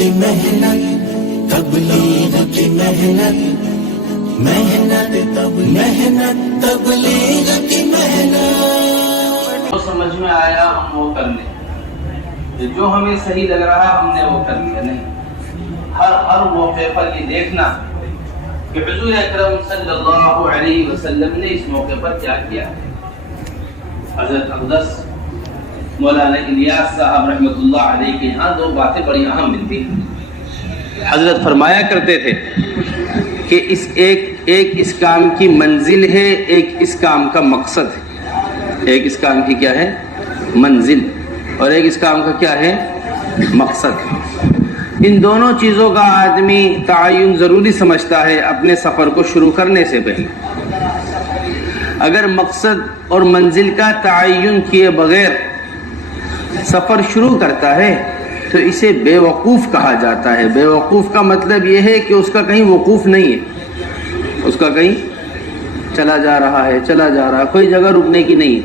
کی محنت، تبلیغ کی محنت، محنت تبلیغ کی محنت. جو سمجھ میں آیا ہم وہ کر لیں، جو ہمیں صحیح لگ رہا ہم نے وہ کر لیا. نہیں، ہر موقع پر یہ دیکھنا کہ حضور اکرم صلی اللہ علیہ وسلم نے اس موقع پر کیا کیا. حضرت اقدس مولانا الیاس صاحب رحمۃ اللہ علیہ کے یہاں دو باتیں بڑی اہم ملتی ہیں. حضرت فرمایا کرتے تھے کہ ایک اس کام کی منزل ہے، ایک اس کام کا مقصد ہے. ایک اس کام کی کیا ہے؟ منزل، اور ایک اس کام کا کیا ہے؟ مقصد. ان دونوں چیزوں کا آدمی تعین ضروری سمجھتا ہے اپنے سفر کو شروع کرنے سے پہلے. اگر مقصد اور منزل کا تعین کیے بغیر سفر شروع کرتا ہے تو اسے بے وقوف کہا جاتا ہے. بے وقوف کا مطلب یہ ہے کہ اس کا کہیں وقوف نہیں ہے، اس کا کہیں چلا جا رہا ہے، کوئی جگہ رکنے کی نہیں ہے.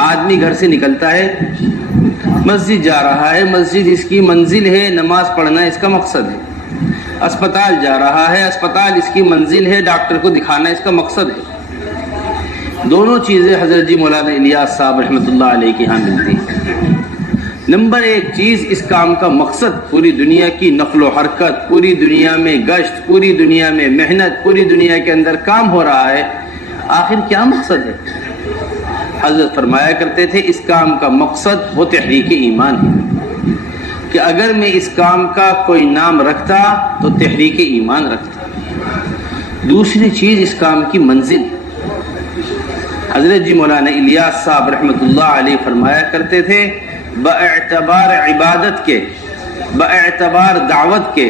آدمی گھر سے نکلتا ہے، مسجد جا رہا ہے، مسجد اس کی منزل ہے، نماز پڑھنا اس کا مقصد ہے. اسپتال جا رہا ہے، اسپتال اس کی منزل ہے، ڈاکٹر کو دکھانا اس کا مقصد ہے. دونوں چیزیں حضرت جی مولانا الیاس صاحب رحمۃ اللہ علیہ کے یہاں ملتی ہیں. نمبر ایک چیز، اس کام کا مقصد پوری دنیا کی نقل و حرکت، پوری دنیا میں گشت، پوری دنیا میں محنت، پوری دنیا کے اندر کام ہو رہا ہے. آخر کیا مقصد ہے؟ حضرت فرمایا کرتے تھے اس کام کا مقصد وہ تحریک ایمان ہے، کہ اگر میں اس کام کا کوئی نام رکھتا تو تحریک ایمان رکھتا. دوسری چیز اس کام کی منزل. حضرت جی مولانا الیاس صاحب رحمۃ اللہ علیہ فرمایا کرتے تھے باعتبار عبادت کے، باعتبار دعوت کے،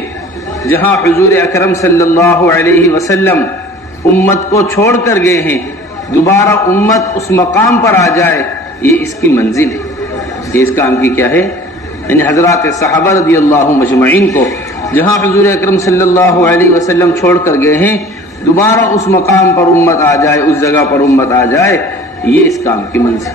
جہاں حضور اکرم صلی اللہ علیہ وسلم امت کو چھوڑ کر گئے ہیں، دوبارہ امت اس مقام پر آ جائے، یہ اس کی منزل ہے. یہ اس کام کی کیا ہے؟ یعنی حضرات صحابہ رضی اللہ مجمعین کو جہاں حضور اکرم صلی اللہ علیہ وسلم چھوڑ کر گئے ہیں، دوبارہ اس مقام پر امت آ جائے، اس جگہ پر امت آ جائے، یہ اس کام کی منزل.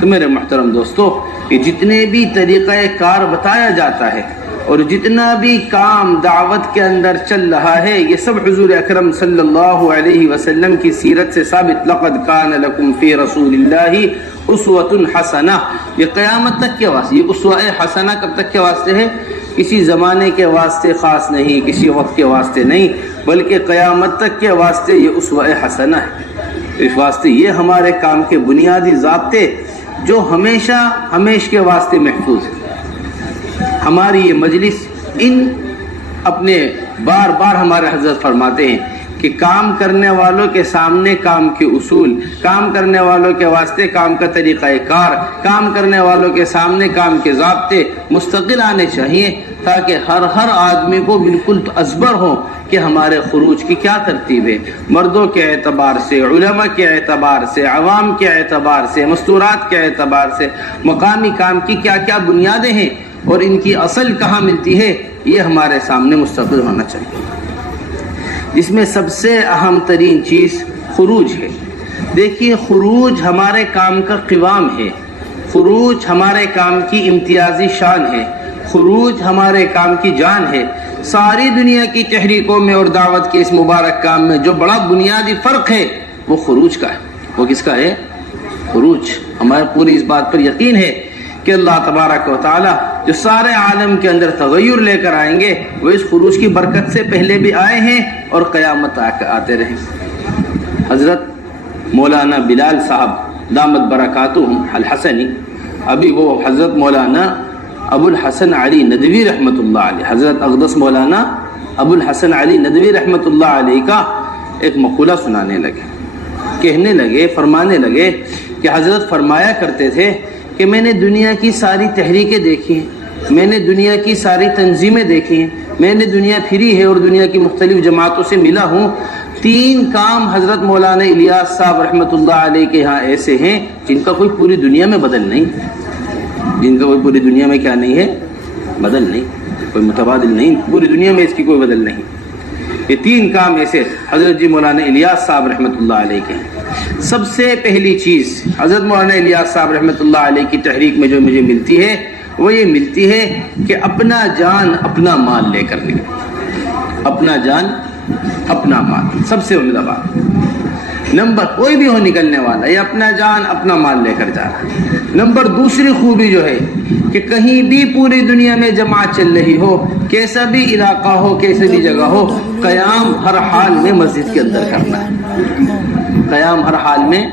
تو میرے محترم دوستو، کہ جتنے بھی طریقہ کار بتایا جاتا ہے اور جتنا بھی کام دعوت کے اندر چل رہا ہے، یہ سب حضور اکرم صلی اللہ علیہ وسلم کی سیرت سے ثابت. لقد کان لکم فی رسول اللہ اسوۃ حسنہ. یہ قیامت تک کے واسطے، یہ اسوہ حسنہ کب تک کے واسطے ہے؟ کسی زمانے کے واسطے خاص نہیں، کسی وقت کے واسطے نہیں، بلکہ قیامت تک کے واسطے یہ اسوہ حسنہ ہے. اس واسطے یہ ہمارے کام کے بنیادی ضابطے جو ہمیش کے واسطے محفوظ ہے. ہماری یہ مجلس ان اپنے بار بار ہمارے حضرت فرماتے ہیں کہ کام کرنے والوں کے سامنے کام کے اصول، کام کرنے والوں کے واسطے کام کا طریقہ کار، کام کرنے والوں کے سامنے کام کے ضابطے مستقل آنے چاہیے، تاکہ ہر آدمی کو بالکل ازبر ہو کہ ہمارے خروج کی کیا ترتیب ہے. مردوں کے اعتبار سے، علماء کے اعتبار سے، عوام کے اعتبار سے، مستورات کے اعتبار سے مقامی کام کی کیا کیا بنیادیں ہیں اور ان کی اصل کہاں ملتی ہے، یہ ہمارے سامنے مستقل ہونا چاہیے. جس میں سب سے اہم ترین چیز خروج ہے. دیکھیے، خروج ہمارے کام کا قوام ہے، خروج ہمارے کام کی امتیازی شان ہے، خروج ہمارے کام کی جان ہے. ساری دنیا کی تحریکوں میں اور دعوت کے اس مبارک کام میں جو بڑا بنیادی فرق ہے وہ خروج کا ہے. وہ کس کا ہے؟ خروج. ہمارے پوری اس بات پر یقین ہے کہ اللہ تبارک و تعالی جو سارے عالم کے اندر تغیر لے کر آئیں گے، وہ اس خروج کی برکت سے پہلے بھی آئے ہیں اور قیامت آتے رہیں. حضرت مولانا بلال صاحب دامت برکاتہم الحسنی، ابھی وہ حضرت مولانا ابو الحسن علی ندوی رحمۃ اللہ علیہ، حضرت اقدس مولانا ابو الحسن علی ندوی رحمۃ اللہ علیہ کا ایک مقولہ سنانے لگے، کہنے لگے، فرمانے لگے کہ حضرت فرمایا کرتے تھے کہ میں نے دنیا کی ساری تحریکیں دیکھی ہیں، میں نے دنیا کی ساری تنظیمیں دیکھی ہیں، میں نے دنیا پھری ہے اور دنیا کی مختلف جماعتوں سے ملا ہوں. 3 کام حضرت مولانا الیاس صاحب رحمۃ اللہ علیہ کے ہاں ایسے ہیں جن کا کوئی پوری دنیا میں بدل نہیں، جن کا کوئی پوری دنیا میں کیا نہیں ہے؟ بدل نہیں، کوئی متبادل نہیں، پوری دنیا میں اس کی کوئی بدل نہیں. یہ 3 کام ایسے حضرت جی مولانا الیاس صاحب رحمۃ اللہ علیہ کے ہیں. سب سے پہلی چیز حضرت مولانا الیاس صاحب رحمۃ اللہ علیہ کی تحریک میں جو مجھے ملتی ہے وہ یہ ملتی ہے کہ اپنا جان اپنا مال لے کر نکلے. اپنا جان اپنا مال سب سے عمدہ بات. نمبر کوئی بھی ہو نکلنے والا یہ اپنا جان اپنا مال لے کر جا رہا ہے. نمبر دوسری خوبی جو ہے کہ کہیں بھی پوری دنیا میں جماعت چل رہی ہو, کیسا بھی علاقہ ہو, کیسے بھی جگہ ہو, قیام ہر حال میں مسجد کے اندر کرنا ہے. قیام ہر حال میں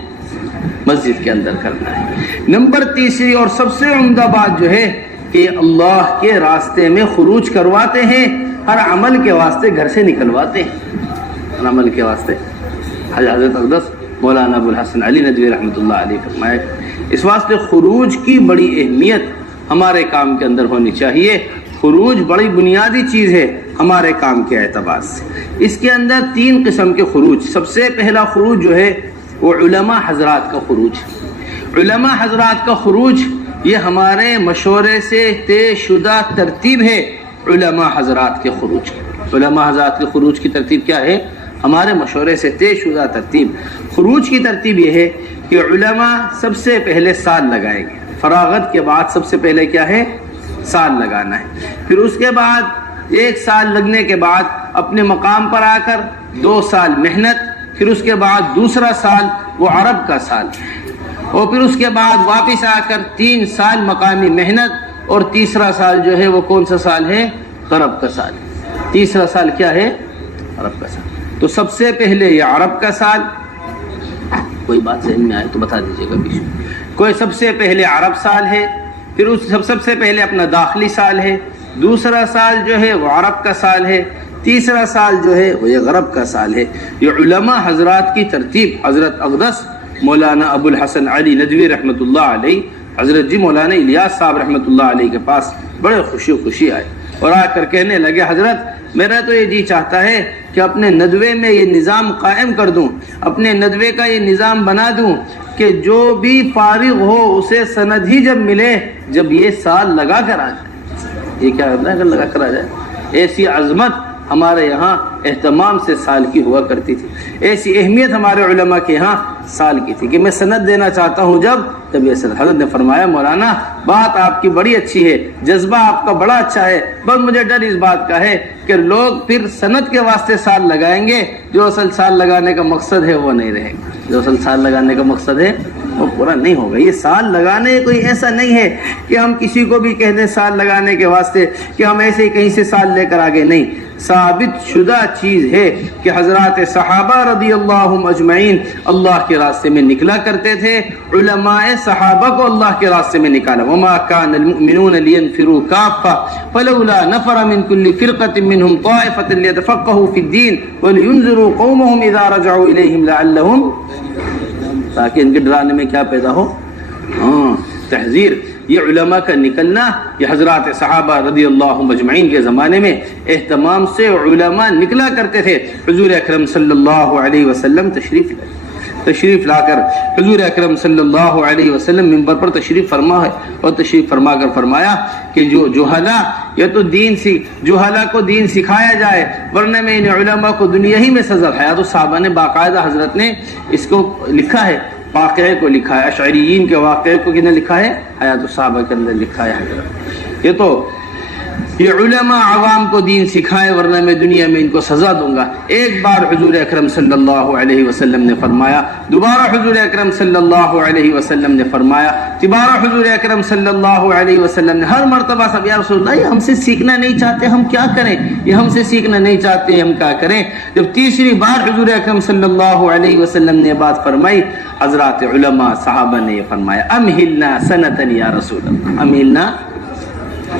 مسجد کے اندر کرنا ہے. نمبر تیسری اور سب سے عمدہ بات جو ہے کہ اللہ کے راستے میں خروج کرواتے ہیں, ہر عمل کے واسطے گھر سے نکلواتے ہیں. ہر عمل کے واسطے حضرت اقدس مولانا ابو الحسن علی ندوی رحمۃ اللہ علیہ فرمائے اس واسطے خروج کی بڑی اہمیت ہمارے کام کے اندر ہونی چاہیے. خروج بڑی بنیادی چیز ہے ہمارے کام کے اعتبار سے. اس کے اندر 3 قسم کے خروج. سب سے پہلا خروج جو ہے وہ علماء حضرات کا خروج. علماء حضرات کا خروج یہ ہمارے مشورے سے طے شدہ ترتیب ہے. علماء حضرات کے خروج, علماء حضرات کے خروج کی ترتیب کیا ہے؟ ہمارے مشورے سے طے شدہ ترتیب. خروج کی ترتیب یہ ہے کہ علماء سب سے پہلے سال لگائیں گے. فراغت کے بعد سب سے پہلے کیا ہے؟ سال لگانا ہے. پھر اس کے بعد 1 سال لگنے کے بعد اپنے مقام پر آ کر 2 سال محنت. پھر اس کے بعد دوسرا سال وہ عرب کا سال, اور پھر اس کے بعد واپس آ کر 3 سال مقامی محنت, اور تیسرا سال جو ہے وہ کون سا سال ہے؟ عرب کا سال. تیسرا سال کیا ہے؟ عرب کا سال. تو سب سے پہلے یہ عرب کا سال, کوئی بات ذہن میں آئے تو بتا دیجیے گا بیچ میں. کوئی سب سے پہلے عرب سال ہے, پھر اس سب سے پہلے اپنا داخلی سال ہے, دوسرا سال جو ہے وہ عرب کا سال ہے, تیسرا سال جو ہے وہ یہ غرب کا سال ہے. یہ علماء حضرات کی ترتیب حضرت اقدس مولانا ابو الحسن علی ندوی رحمۃ اللہ علیہ, حضرت جی مولانا الیاس صاحب رحمۃ اللہ علیہ کے پاس بڑے خوشی آئے اور آ کر کہنے لگے حضرت میرا تو یہ جی چاہتا ہے کہ اپنے ندوے میں یہ نظام قائم کر دوں, اپنے ندوے کا یہ نظام بنا دوں کہ جو بھی فارغ ہو اسے سند ہی جب ملے جب یہ سال لگا کر آ جائے. یہ کیا ہوتا ہے اگر لگا کر آ جائے؟ ایسی عظمت ہمارے یہاں اہتمام سے سال کی ہوا کرتی تھی. ایسی اہمیت ہمارے علماء کے یہاں سال کی تھی کہ میں سند دینا چاہتا ہوں جب یہ سند. حضرت نے فرمایا مولانا بات آپ کی بڑی اچھی ہے, جذبہ آپ کا بڑا اچھا ہے, بس مجھے ڈر اس بات کا ہے کہ لوگ پھر سند کے واسطے سال لگائیں گے, جو اصل سال لگانے کا مقصد ہے وہ نہیں رہے گا. جو اصل سال لگانے کا مقصد ہے وہ پورا نہیں ہوگا. یہ سال لگانے کوئی ایسا نہیں ہے کہ ہم کسی کو بھی کہہ دیں سال لگانے کے واسطے کہ ہم ایسے ہی کہیں سے سال لے کر آگے. نہیں, ثابت شدہ چیز ہے کہ حضرات صحابہ رضی اللہ اجمعین اللہ کے راستے میں نکلا کرتے تھے. علماء صحابہ کو اللہ کے راستے میں نکالا. وما كان المؤمنون لينفروا كافة فلولا نفر من كل فرقة منهم طائفة ليتفقهوا في الدين ولينذروا قومهم اذا رجعوا اليهم لعلهم, تاکہ ان کے ڈرانے میں کیا پیدا ہو؟ تحذیر. یہ علماء کا نکلنا یہ حضرات صحابہ رضی اللہ مجمعین کے زمانے میں اہتمام سے علماء نکلا کرتے تھے. حضور اکرم صلی اللہ علیہ وسلم تشریف لا کر حضور اکرم صلی اللہ علیہ وسلم منبر پر تشریف فرما ہے, اور تشریف فرما کر فرمایا کہ جو جہلا یا تو جہلا کو دین سکھایا جائے, ورنہ میں ان علماء کو دنیا ہی میں سزا. حیات الصحابہ نے باقاعدہ حضرت نے اس کو لکھا ہے, واقعے کو لکھا ہے. اشعریین کے واقعے کو کنے لکھا ہے؟ حیات الصحابہ کے اندر لکھا ہے حضرت. یہ تو یہ علماء عوام کو دین سکھائے, ورنہ میں دنیا میں ان کو سزا دوں گا. ایک بار حضور اکرم صلی اللہ علیہ وسلم نے فرمایا, دوبارہ حضور اکرم صلی اللہ علیہ وسلم نے فرمایا, تیبارہ حضور اکرم صلی اللہ علیہ وسلم نے. ہر مرتبہ سب یا رسول اللہ یہ ہم سے سیکھنا نہیں چاہتے, ہم کیا کریں؟ یہ ہم سے سیکھنا نہیں چاہتے, ہم کیا کریں؟ جب تیسری بار حضور اکرم صلی اللہ علیہ وسلم نے بات فرمائی, حضرات علماء صحابہ نے یہ فرمایا امہلنا سنتن یا رسول اللہ, امہلنا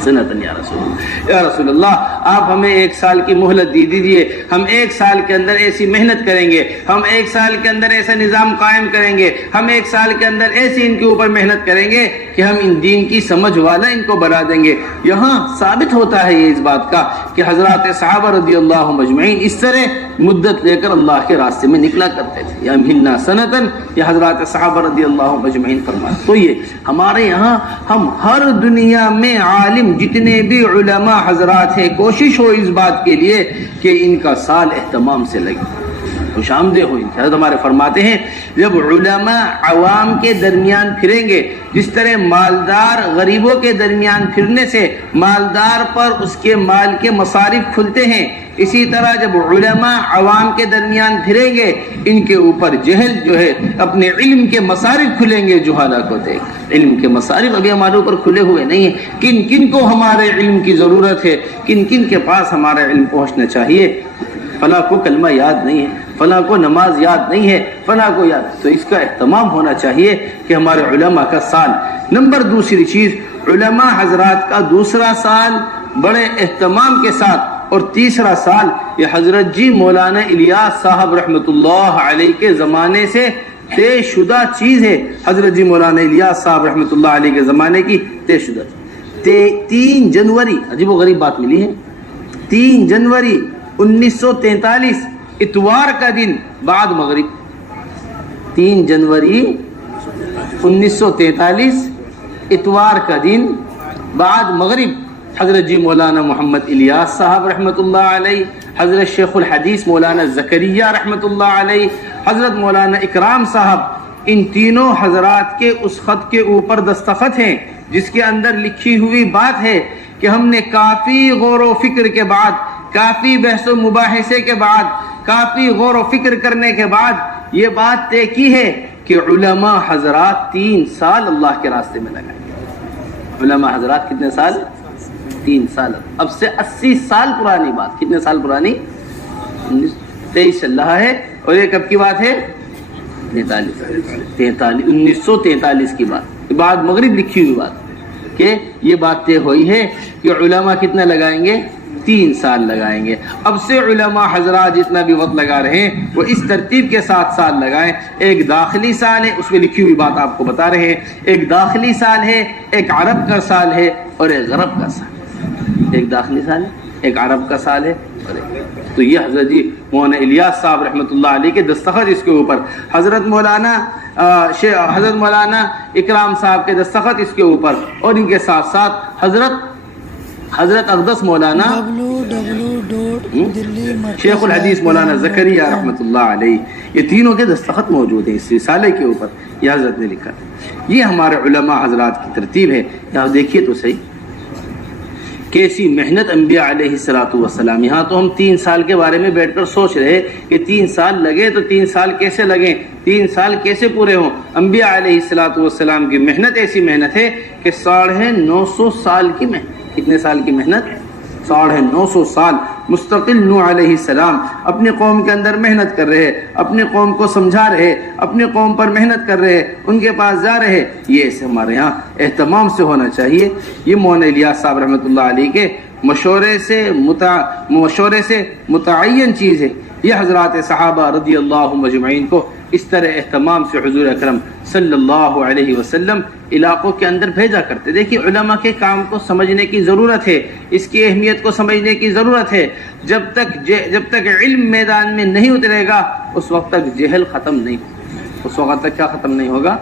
سنتن یا رسول اللہ. یا رسول اللہ آپ ہمیں 1 سال کی مہلت دے دیجئے, ہم 1 سال کے اندر ایسی محنت کریں گے, ہم 1 سال کے اندر ایسا نظام قائم کریں گے, ہم 1 سال کے اندر ایسی ان کے اوپر محنت کریں گے کہ ہم ان دین کی سمجھ والا ان کو بنا دیں گے. یہاں ثابت ہوتا ہے یہ اس بات کا کہ حضرات صحابہ رضی اللہ مجمعین اس طرح مدت لے کر اللہ کے راستے میں نکلا کرتے تھے. یا امہلنا سنتن, یہ حضرات صحابہ رضی اللہ مجمعین فرماتے. تو یہ ہمارے یہاں ہم ہر دنیا میں عالم جتنے بھی علماء حضرات ہیں, کوشش ہو اس بات کے لیے کہ ان کا سال اہتمام سے لگے, خوش آمدید ہوئی. حضرت ہمارے فرماتے ہیں جب علماء عوام کے درمیان پھریں گے، جس طرح مالدار غریبوں کے درمیان پھرنے سے مالدار پر اس کے مال کے مصارف کھلتے ہیں، اسی طرح جب علماء عوام کے درمیان پھریں گے ان کے اوپر جہل جو ہے اپنے علم کے مصارف کھلیں گے. جہالا کو دیکھ، علم کے مصارف ابھی ہمارے اوپر کھلے ہوئے نہیں ہیں. کن کن کو ہمارے علم کی ضرورت ہے، کن کن کے پاس ہمارا علم پہنچنا چاہیے. فلاں کو کلمہ یاد نہیں ہے، فلاں کو نماز یاد نہیں ہے، فلاں کو یاد. تو اس کا اہتمام ہونا چاہیے کہ ہمارے علماء کا سال. نمبر دوسری چیز، علماء حضرات کا دوسرا سال بڑے اہتمام کے ساتھ، اور تیسرا سال یہ حضرت جی مولانا الیاس صاحب رحمۃ اللہ علیہ کے زمانے سے طے شدہ چیز ہے. حضرت جی مولانا الیاس صاحب رحمۃ اللہ علیہ کے زمانے کی طے شدہ 3 جنوری، عجیب و غریب بات ملی ہے، 3 جنوری 1943 اتوار کا دن بعد مغرب. 3 جنوری 1943 اتوار کا دن بعد مغرب حضرت جی مولانا محمد الیاس صاحب رحمۃ اللہ علیہ، حضرت شیخ الحدیث مولانا زکریہ رحمۃ اللہ علیہ، حضرت مولانا اکرام صاحب، ان تینوں حضرات کے اس خط کے اوپر دستخط ہیں جس کے اندر لکھی ہوئی بات ہے کہ ہم نے کافی غور و فکر کے بعد، کافی بحث و مباحثے کے بعد، کافی غور و فکر کرنے کے بعد یہ بات طے کی ہے کہ علماء حضرات 3 سال اللہ کے راستے میں لگائیں گے. علماء حضرات کتنے سال؟ 3 سال. اب سے 80 سال پرانی بات. کتنے سال پرانی؟ 23 چل رہا ہے، اور یہ کب کی بات ہے؟ 1943 کی بات، بعد مغرب لکھی ہوئی بات کہ یہ بات طے ہوئی ہے کہ علماء کتنا لگائیں گے؟ 3 سال لگائیں گے. اب سے علماء حضرات جتنا بھی وقت لگا رہے ہیں وہ اس ترتیب کے ساتھ سال لگائیں. ایک داخلی سال ہے، اس میں لکھی ہوئی بات آپ کو بتا رہے ہیں. ایک داخلی سال ہے، ایک عرب کا سال ہے، اور ایک غرب کا سال. ایک داخلی سال ہے، ایک عرب کا سال ہے، اور تو یہ حضرت جی مولانا الیاس صاحب رحمۃ اللہ علیہ کے دستخط اس کے اوپر، حضرت مولانا اکرام صاحب کے دستخط اس کے اوپر، اور ان کے ساتھ ساتھ حضرت اقدس مولانا شیخ الحدیث مولانا زکریہ رحمۃ اللہ علیہ، یہ تینوں کے دستخط موجود ہیں اس رسالے کے اوپر. یہ حضرت نے لکھا. یہ ہمارے علماء حضرات کی ترتیب ہے. یہاں دیکھیے تو صحیح کیسی محنت انبیاء علیہ الصلوۃ والسلام. یہاں تو ہم 3 سال کے بارے میں بیٹھ کر سوچ رہے کہ 3 سال لگے تو 3 سال کیسے لگیں، 3 سال کیسے پورے ہوں. انبیاء علیہ الصلوۃ والسلام کی محنت ایسی محنت ہے کہ 950 سال کی محنت. کتنے سال کی محنت؟ 950 سال مستقل نوح علیہ السلام اپنی قوم کے اندر محنت کر رہے، اپنی قوم کو سمجھا رہے، اپنی قوم پر محنت کر رہے، ان کے پاس جا رہے. یہ ایسے ہمارے یہاں اہتمام سے ہونا چاہیے. یہ مولانا الیاس صاحب رحمۃ اللہ علیہ کے مشورے سے متعین چیز ہے. یہ حضرات صحابہ رضی اللہ مجمعین کو اس طرح اہتمام سے حضور اکرم صلی اللہ علیہ وسلم علاقوں کے اندر بھیجا کرتے. دیکھیے علماء کے کام کو سمجھنے کی ضرورت ہے، اس کی اہمیت کو سمجھنے کی ضرورت ہے. جب تک علم میدان میں نہیں اترے گا اس وقت تک جہل ختم نہیں ہوگا. اس وقت تک کیا ختم نہیں ہوگا؟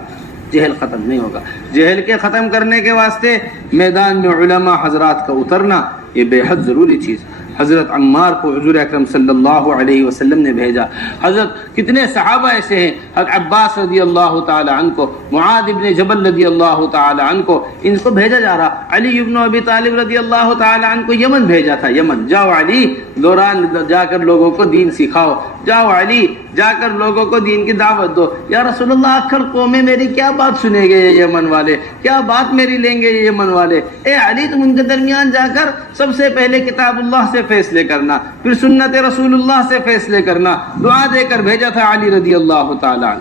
جہل ختم نہیں ہوگا. جہل کے ختم کرنے کے واسطے میدان میں علماء حضرات کا اترنا یہ بے حد ضروری چیز. حضرت عمار کو حضور اکرم صلی اللہ علیہ وسلم نے بھیجا. حضرت کتنے صحابہ ایسے ہیں، حضرت عباس رضی اللہ تعالی عنہ کو، معاذ ابن جبل رضی اللہ تعالی عنہ کو، ان کو بھیجا جا رہا. علی ابن ابی طالب رضی اللہ تعالی عنہ کو یمن بھیجا تھا. یمن جاؤ علی، دوران جا کر لوگوں کو دین سکھاؤ. جاؤ علی، جا کر لوگوں کو دین کی دعوت دو. یا رسول اللہ آخر قومیں میری کیا بات سنیں گے یہ یمن والے، کیا بات میری لیں گے یہ یمن والے. اے علی تم ان کے درمیان جا کر سب سے پہلے کتاب اللہ سے فیصلے کرنا، پھر سنت رسول اللہ سے فیصلے کرنا. دعا دے کر بھیجا تھا علی رضی اللہ تعالی عنہ،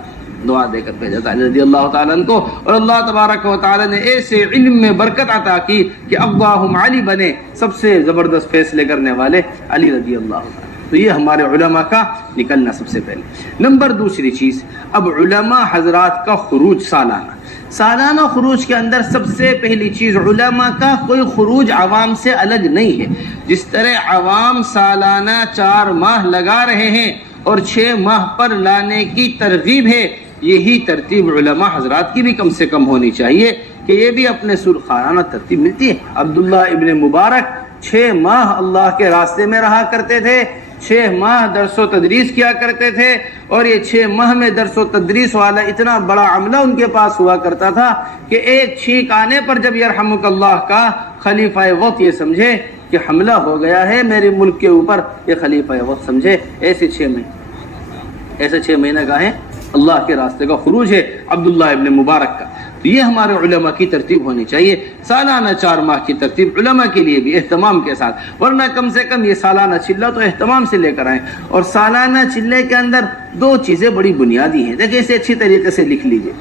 دعا دے کر بھیجا تھا علی رضی اللہ تعالی عنہ کو. اور اللہ تبارک و تعالی نے ایسے علم میں برکت عطا کی کہ اللہم علی بنے، سب سے زبردست فیصلے کرنے والے علی رضی اللہ تعالی. تو یہ ہمارے علماء کا نکلنا سب سے پہلے. نمبر دوسری چیز، اب علماء حضرات کا خروج سالانہ خروج کے اندر سب سے پہلی چیز، علماء کا کوئی خروج عوام سے الگ نہیں ہے. جس طرح عوام سالانہ 4 ماہ لگا رہے ہیں اور 6 ماہ پر لانے کی ترغیب ہے، یہی ترتیب علماء حضرات کی بھی کم سے کم ہونی چاہیے کہ یہ بھی اپنے سلخانہ ترتیب ملتی ہے. عبداللہ ابن مبارک 6 ماہ اللہ کے راستے میں رہا کرتے تھے، 6 ماہ درس و تدریس کیا کرتے تھے، اور یہ 6 ماہ میں درس و تدریس والا اتنا بڑا عملہ ان کے پاس ہوا کرتا تھا کہ ایک چھینک آنے پر جب یرحمک اللہ کا خلیفہ وقت یہ سمجھے کہ حملہ ہو گیا ہے میرے ملک کے اوپر، یہ خلیفہ وقت سمجھے ایسے 6 مہینے کا ہے اللہ کے راستے کا خروج ہے عبداللہ ابن مبارک کا۔ تو یہ ہمارے علماء کی ترتیب ہونی چاہیے، سالانہ 4 ماہ کی ترتیب علماء کے لیے بھی اہتمام کے ساتھ، ورنہ کم سے کم یہ سالانہ چلہ تو اہتمام سے لے کر آئیں۔ اور سالانہ چلے کے اندر 2 چیزیں بڑی بنیادی ہیں، دیکھیں اسے اچھی طریقے سے لکھ لیجئے۔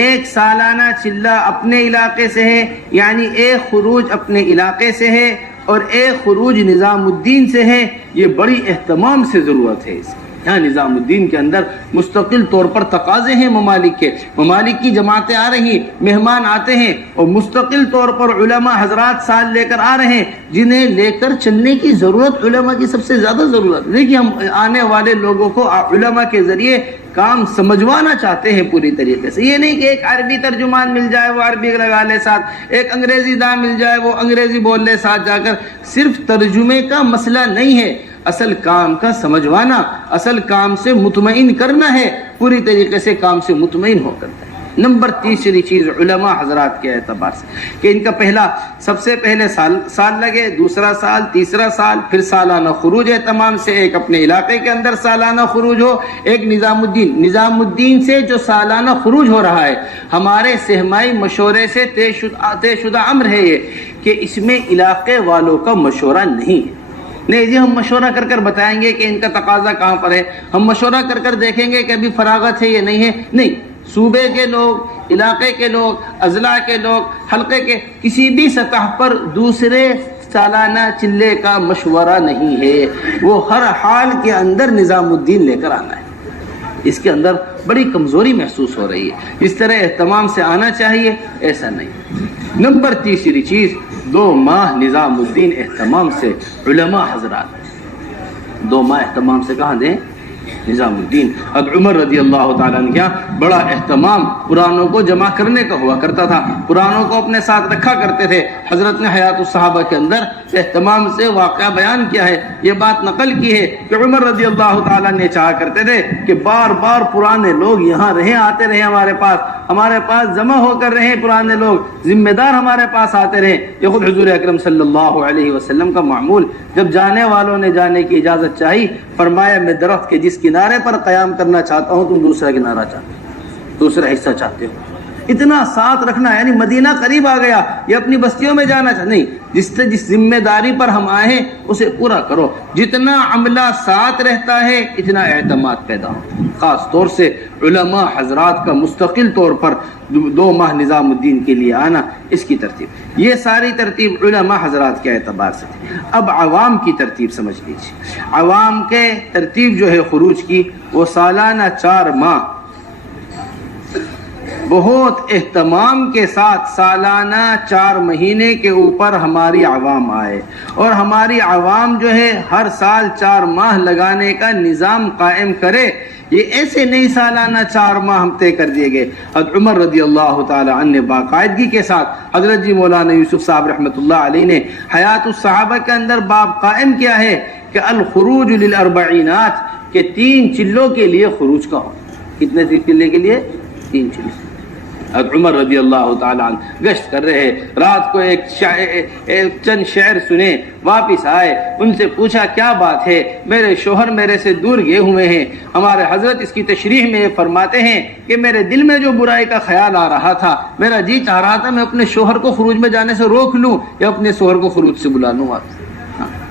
ایک سالانہ چلہ اپنے علاقے سے ہے، یعنی ایک خروج اپنے علاقے سے ہے، اور ایک خروج نظام الدین سے ہے۔ یہ بڑی اہتمام سے ضرورت ہے اس کی۔ یہاں نظام الدین کے اندر مستقل طور پر تقاضے ہیں ممالک کی جماعتیں آ رہی ہیں، مہمان آتے ہیں، اور مستقل طور پر علماء حضرات ساتھ لے کر آ رہے ہیں، جنہیں لے کر چلنے کی ضرورت علماء کی سب سے زیادہ ضرورت۔ دیکھیے ہم آنے والے لوگوں کو علماء کے ذریعے کام سمجھوانا چاہتے ہیں پوری طریقے سے۔ یہ نہیں کہ ایک عربی ترجمان مل جائے وہ عربی لگا لے ساتھ، ایک انگریزی داں مل جائے وہ انگریزی بول لے ساتھ جا کر۔ صرف ترجمے کا مسئلہ نہیں ہے، اصل کام کا سمجھوانا، اصل کام سے مطمئن کرنا ہے، پوری طریقے سے کام سے مطمئن ہو کرتا ہے۔ نمبر تیسری چیز علماء حضرات کے اعتبار سے کہ ان کا سب سے پہلے سال لگے، دوسرا سال، تیسرا سال، پھر سالانہ خروج ہے تمام سے، ایک اپنے علاقے کے اندر سالانہ خروج ہو، ایک نظام الدین سے جو سالانہ خروج ہو رہا ہے، ہمارے سہمائی مشورے سے طے شدہ امر ہے یہ کہ اس میں علاقے والوں کا مشورہ نہیں ہے۔ نہیں جی ہم مشورہ کر بتائیں گے کہ ان کا تقاضا کہاں پر ہے، ہم مشورہ کر دیکھیں گے کہ ابھی فراغت ہے یا نہیں ہے، نہیں، صوبے کے لوگ، علاقے کے لوگ، اضلاع کے لوگ، حلقے کے کسی بھی سطح پر دوسرے سالانہ چلے کا مشورہ نہیں ہے، وہ ہر حال کے اندر نظام الدین لے کر آنا ہے۔ اس کے اندر بڑی کمزوری محسوس ہو رہی ہے، اس طرح اہتمام سے آنا چاہیے، ایسا نہیں۔ نمبر تیسری چیز 2 ماہ نظام الدین اہتمام سے علماء حضرات 2 ماہ اہتمام سے کہاں دیں؟ نظام الدین۔ اب عمر رضی اللہ تعالیٰ عنہ کیا بڑا اہتمام قرآنوں کو جمع کرنے کا ہوا کرتا تھا، قرآنوں کو اپنے ساتھ رکھا کرتے تھے۔ حضرت نے حیات الصحابہ کے اندر اہتمام سے واقعہ بیان کیا ہے، یہ بات نقل کی ہے کہ عمر رضی اللہ تعالیٰ نے چاہا کرتے تھے کہ بار بار پرانے لوگ یہاں آتے رہے ہمارے پاس جمع ہو کر رہے، پرانے لوگ ذمہ دار ہمارے پاس آتے رہے۔ یہ خود حضور اکرم صلی اللہ علیہ وسلم کا معمول، جب جانے والوں نے جانے کی اجازت چاہی، فرمایا میں درخت کے جس کنارے پر قیام کرنا چاہتا ہوں تم دوسرا کنارہ چاہتے ہو، دوسرا حصہ چاہتے ہو۔ اتنا ساتھ رکھنا، یعنی مدینہ قریب آ گیا، یہ اپنی بستیوں میں جانا چاہتے نہیں، جس ذمہ داری پر ہم آئے ہیں اسے پورا کرو۔ جتنا عملہ ساتھ رہتا ہے اتنا اعتماد پیدا ہو۔ خاص طور سے علماء حضرات کا مستقل طور پر 2 ماہ نظام الدین کے لیے آنا، اس کی ترتیب، یہ ساری ترتیب علماء حضرات کے اعتبار سے تھی۔ اب عوام کی ترتیب سمجھ لیجیے، عوام کے ترتیب جو ہے خروج کی، وہ سالانہ 4 ماہ بہت اہتمام کے ساتھ سالانہ 4 مہینے کے اوپر ہماری عوام آئے، اور ہماری عوام جو ہے ہر سال 4 ماہ لگانے کا نظام قائم کرے۔ یہ ایسے نہیں سالانہ 4 ماہ ہم طے کر دیے گئے۔ حضرت عمر رضی اللہ تعالی عنہ نے باقاعدگی کے ساتھ، حضرت جی مولانا یوسف صاحب رحمۃ اللہ علیہ نے حیات الصحابہ کے اندر باب قائم کیا ہے کہ الخروج للاربعینات، کہ 3 چلوں کے لیے خروج کا ہو۔ کتنے چلے کے لیے؟ 3 چلے۔ حضرت عمر رضی اللہ تعالیٰ عنہ گشت کر رہے، رات کو چند شعر سنے، واپس آئے، ان سے پوچھا کیا بات ہے؟ میرے شوہر میرے سے دور گئے ہوئے ہیں۔ ہمارے حضرت اس کی تشریح میں فرماتے ہیں کہ میرے دل میں جو برائی کا خیال آ رہا تھا، میرا جی چاہ رہا تھا میں اپنے شوہر کو خروج میں جانے سے روک لوں یا اپنے شوہر کو خروج سے بلا لوں۔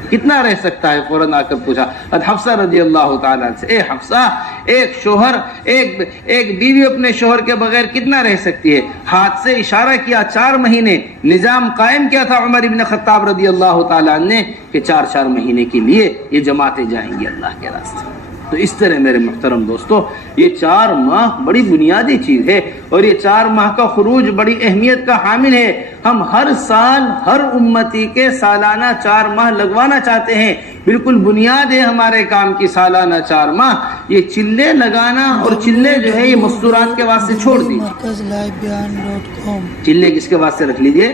کتنا رہ سکتا ہے؟ فوراً آ کر پوچھا حضرت حفصہ رضی اللہ تعالیٰ سے، اے حفصہ، ایک شوہر، ایک بیوی اپنے شوہر کے بغیر کتنا رہ سکتی ہے؟ ہاتھ سے اشارہ کیا 4 مہینے، نظام قائم کیا تھا عمر ابن خطاب رضی اللہ تعالیٰ نے کہ 4 مہینے کے لیے یہ جماعتیں جائیں گی اللہ کے راستے۔ تو اس طرح میرے محترم دوستو، یہ 4 ماہ بڑی بنیادی چیز ہے، اور یہ 4 ماہ کا خروج بڑی اہمیت کا حامل ہے۔ ہم ہر سال ہر امتی کے سالانہ 4 ماہ لگوانا چاہتے ہیں، بالکل بنیاد ہے ہمارے کام کی سالانہ 4 ماہ۔ یہ چلے لگانا، اور چلے جو ہے یہ مستورات کے واسطے چھوڑ دیجیے، چلے کس کے واسطے رکھ لیجئے؟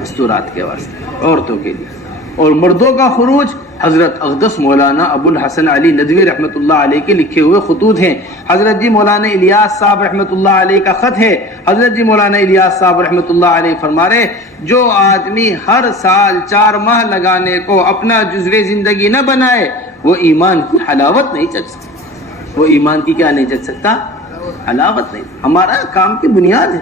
مستورات کے واسطے، عورتوں کے لیے۔ اور مردوں کا خروج حضرت اقدس مولانا ابو الحسن علی ندوی رحمۃ اللہ علیہ کے لکھے ہوئے خطوط ہیں. حضرت جی مولانا الیاس صاحب رحمۃ اللہ علیہ کا خط ہے. حضرت جی مولانا الیاس صاحب رحمۃ اللہ علیہ فرما رہے جو آدمی ہر سال 4 ماہ لگانے کو اپنا جزو زندگی نہ بنائے وہ ایمان کی حلاوت نہیں چکھ سکتا. وہ ایمان کی کیا نہیں چکھ سکتا؟ حلاوت نہیں. ہمارا کام کی بنیاد ہے.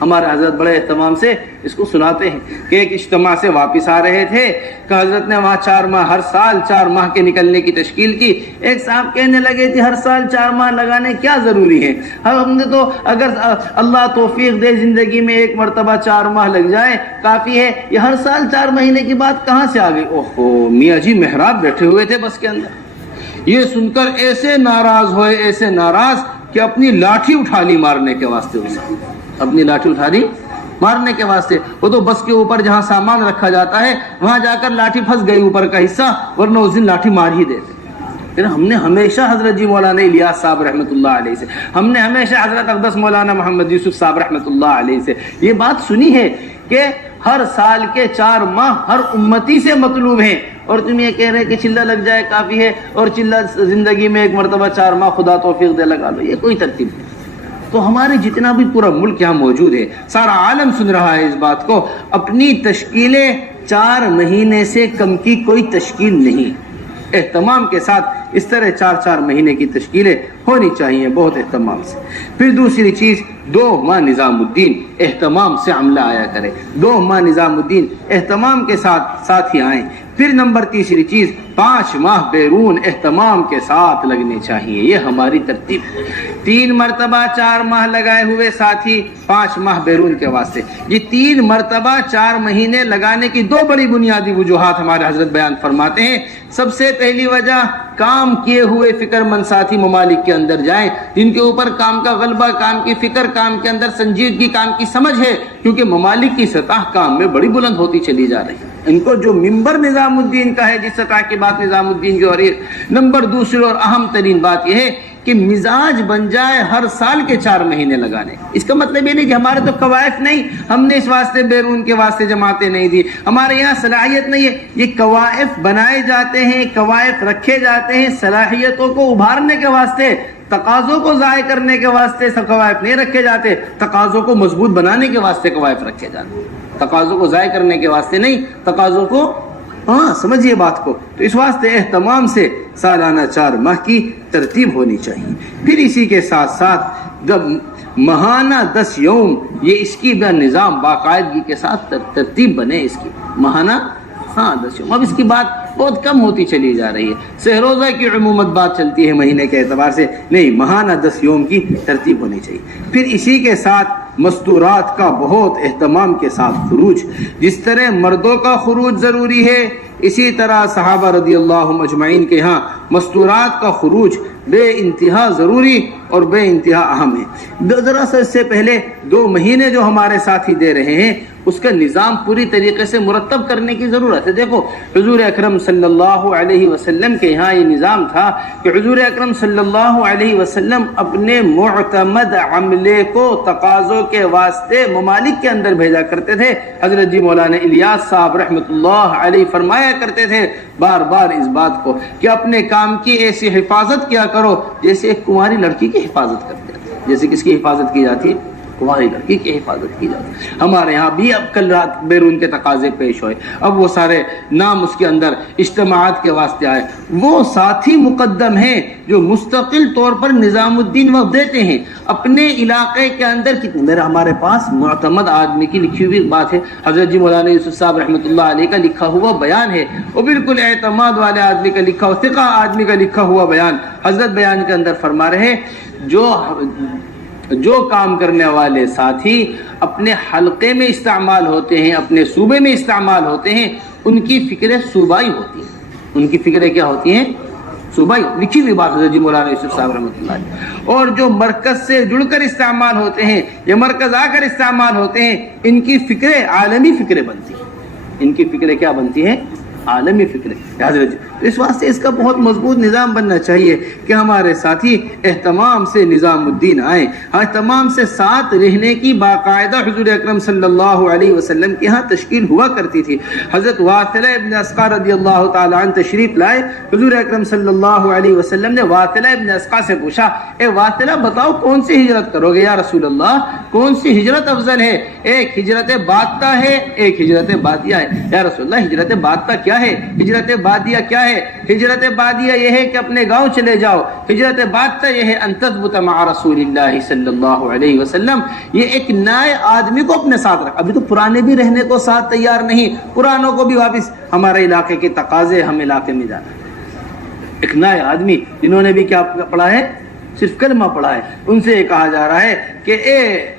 ہمارے حضرت بڑے اہتمام سے اس کو سناتے ہیں کہ ایک اجتماع سے واپس آ رہے تھے کہ حضرت نے وہاں 4 ماہ ہر سال 4 ماہ کے نکلنے کی تشکیل کی. ایک صاحب کہنے لگے کہ ہر سال 4 ماہ لگانے کیا ضروری ہے؟ ہم نے تو اگر اللہ توفیق دے زندگی میں ایک مرتبہ 4 ماہ لگ جائے کافی ہے. یہ ہر سال 4 مہینے کی بات کہاں سے آ گئی؟ اوہو میاں جی محراب بیٹھے ہوئے تھے بس کے اندر. یہ سن کر ایسے ناراض کہ اپنی لاٹھی اٹھا لی مارنے کے واسطے. اپنی لاٹھی اٹھا لی مارنے کے واسطے. وہ تو بس کے اوپر جہاں سامان رکھا جاتا ہے وہاں جا کر لاٹھی پھنس گئی اوپر کا حصہ, ورنہ اس دن لاٹھی مار ہی دیتے. پھر ہم نے ہمیشہ حضرت جی مولانا الیاس صاحب رحمۃ اللہ علیہ سے, ہم نے ہمیشہ حضرت اقدس مولانا محمد یوسف صاحب رحمۃ اللہ علیہ سے یہ بات سنی ہے کہ ہر سال کے 4 ماہ ہر امتی سے مطلوب ہیں, اور تم یہ کہہ رہے کہ چلہ لگ جائے کافی ہے, اور چلہ زندگی میں ایک مرتبہ 4 ماہ خدا توفیق دے لگا لو. یہ کوئی ترتیب نہیں. تو ہمارے جتنا بھی پورا ملک یہاں موجود ہے, سارا عالم سن رہا ہے اس بات کو. اپنی تشکیلیں 4 مہینے سے کم کی کوئی تشکیل نہیں. اہتمام کے ساتھ اس طرح 4 مہینے کی تشکیلیں ہونی چاہیے, بہت اہتمام سے. پھر دوسری چیز 2 ماہ نظام الدین اہتمام سے عملہ آیا کرے. 2 ماہ نظام الدین اہتمام کے ساتھ ہی آئیں. پھر نمبر تیسری چیز 5 ماہ بیرون اہتمام کے ساتھ لگنے چاہیے. یہ ہماری ترتیب. 3 مرتبہ 4 ماہ لگائے ہوئے ساتھی 5 ماہ بیرون کے واسطے. یہ 3 مرتبہ 4 مہینے لگانے کی 2 بڑی بنیادی وجوہات ہمارے حضرت بیان فرماتے ہیں. سب سے پہلی وجہ کام کیے ہوئے فکر مند ساتھی ممالک کے اندر جائیں جن کے اوپر کام کا غلبہ, کام کی فکر, کام کے اندر سنجیدگی, کام کی سمجھ ہے, کیونکہ ممالک کی سطح کام میں بڑی بلند ہوتی چلی جا رہی ہے. ان کو جو ممبر نظام الدین کا ہے, جس سطح کی بات نظام الدین کی ہو رہی ہے. نمبر دوسری اور اہم ترین بات یہ ہے کہ مزاج بن جائے ہر سال کے 4 مہینے لگانے. اس کا مطلب یہ نہیں کہ ہمارے تو قوائف نہیں, ہم نے اس واسطے بیرون کے واسطے جماعتیں نہیں دی, ہمارے یہاں صلاحیت نہیں ہے. یہ قوائف بنائے جاتے ہیں, قوائف رکھے جاتے ہیں صلاحیتوں کو ابھارنے کے واسطے, تقاضوں کو ضائع کرنے کے واسطے سب قوائف نہیں رکھے جاتے. تقاضوں کو مضبوط بنانے کے واسطے قوائف رکھے جاتے ہیں, تقاضوں کو ضائع کرنے کے واسطے نہیں, تقاضوں کو سمجھیے بات کو. تو اس واسطے اہتمام سے سالانہ 4 ماہ کی ترتیب ہونی چاہیے. پھر اسی کے ساتھ ساتھ جب ماہانہ 10 یوم, یہ اس کی نظام باقاعدگی کے ساتھ ترتیب بنے. اس کی ماہانہ 10 یوم. اب اس کی بات بہت کم ہوتی چلی جا رہی ہے. سہروزہ کی عمومت بات چلتی ہے مہینے کے اعتبار سے, نہیں, ماہانہ 10 یوم کی ترتیب ہونی چاہیے. پھر اسی کے ساتھ مستورات کا بہت اہتمام کے ساتھ خروج. جس طرح مردوں کا خروج ضروری ہے, اسی طرح صحابہ رضی اللہ مجمعین کے ہاں مستورات کا خروج بے انتہا ضروری اور بے انتہا اہم ہے. دراصل اس سے پہلے 2 مہینے جو ہمارے ساتھی دے رہے ہیں اس کا نظام پوری طریقے سے مرتب کرنے کی ضرورت ہے. دیکھو حضور اکرم صلی اللہ علیہ وسلم کے یہاں یہ نظام تھا کہ حضور اکرم صلی اللہ علیہ وسلم اپنے معتمد عملے کو تقاضوں کے واسطے ممالک کے اندر بھیجا کرتے تھے. حضرت جی مولانا الیاس صاحب رحمۃ اللہ علیہ فرمایا کرتے تھے بار بار اس بات کو کہ اپنے کام کی ایسی حفاظت کیا کرو جیسے ایک کنواری لڑکی کی حفاظت کرتے ہیں. جیسے کس کی حفاظت کی جاتی ہے؟ کنواری لڑکی کی حفاظت کی جاتی ہے. ہمارے یہاں بھی اب کل رات بیرون کے تقاضے پیش ہوئے, اب وہ سارے نام اس کے اندر اجتماعات کے واسطے آئے. وہ ساتھی مقدم ہیں جو مستقل طور پر نظام الدین وقت دیتے ہیں اپنے علاقے کے اندر. کتنے ہمارے پاس معتمد آدمی کی لکھی ہوئی بات ہے, حضرت جی مولانا یوسف صاحب رحمۃ اللہ علیہ کا لکھا ہوا بیان ہے, وہ بالکل اعتماد والے آدمی کا لکھا ہوا, ثقہ آدمی کا لکھا ہوا بیان. حضرت بیان کے اندر فرما رہے جو کام کرنے والے ساتھی اپنے حلقے میں استعمال ہوتے ہیں, اپنے صوبے میں استعمال ہوتے ہیں, ان کی فکریں صوبائی ہوتی ہیں. ان کی فکریں کیا ہوتی ہیں؟ صوبائی. لکھی ہوئی بات حضرت جی مولانا یوسف صاحب رحمۃ اللہ علیہ. اور جو مرکز سے جڑ کر استعمال ہوتے ہیں یا مرکز آ کر استعمال ہوتے ہیں, ان کی فکریں عالمی فکریں بنتی ہیں. ان کی فکریں کیا بنتی ہیں؟ عالمی فکریں. حضرت تو اس واسطے اس کا بہت مضبوط نظام بننا چاہیے کہ ہمارے ساتھی اہتمام سے نظام الدین آئیں، اہتمام سے ساتھ رہنے کی باقاعدہ حضور اکرم صلی اللہ علیہ وسلم کے ہاں تشکیل ہوا کرتی تھی۔ حضرت واثلہ ابن اسقع رضی اللہ تعالیٰ عنہ تشریف لائے، حضور اکرم صلی اللہ علیہ وسلم نے واثلہ ابن اسقع سے پوچھا، اے واثلہ بتاؤ کون سی ہجرت کرو گے یا رسول اللہ، کون سی ہجرت افضل ہے؟ ایک ہجرت بادہ ہے، ایک ہجرت بادیہ ہے۔ یا رسول اللہ ہجرت بادہ کیا ہے؟ ہجرت بادیہ کیا ہے؟ ہجرت بادیہ یہ ہے کہ اپنے گاؤں چلے جاؤ، ہجرت بادہ یہ ہے ان تثبت مع رسول اللہ صلی اللہ علیہ وسلم، یہ ایک نئے آدمی کو اپنے ساتھ رکھ، ابھی تو پرانے بھی رہنے کو ساتھ تیار نہیں، پرانوں کو بھی واپس ہمارے علاقے کے تقاضے، ہم علاقے میں جانا ہے۔ ایک نئے آدمی جنہوں نے بھی کیا پڑھا ہے؟ صرف کلمہ پڑھا ہے، ان سے یہ کہا جا رہا ہے کہ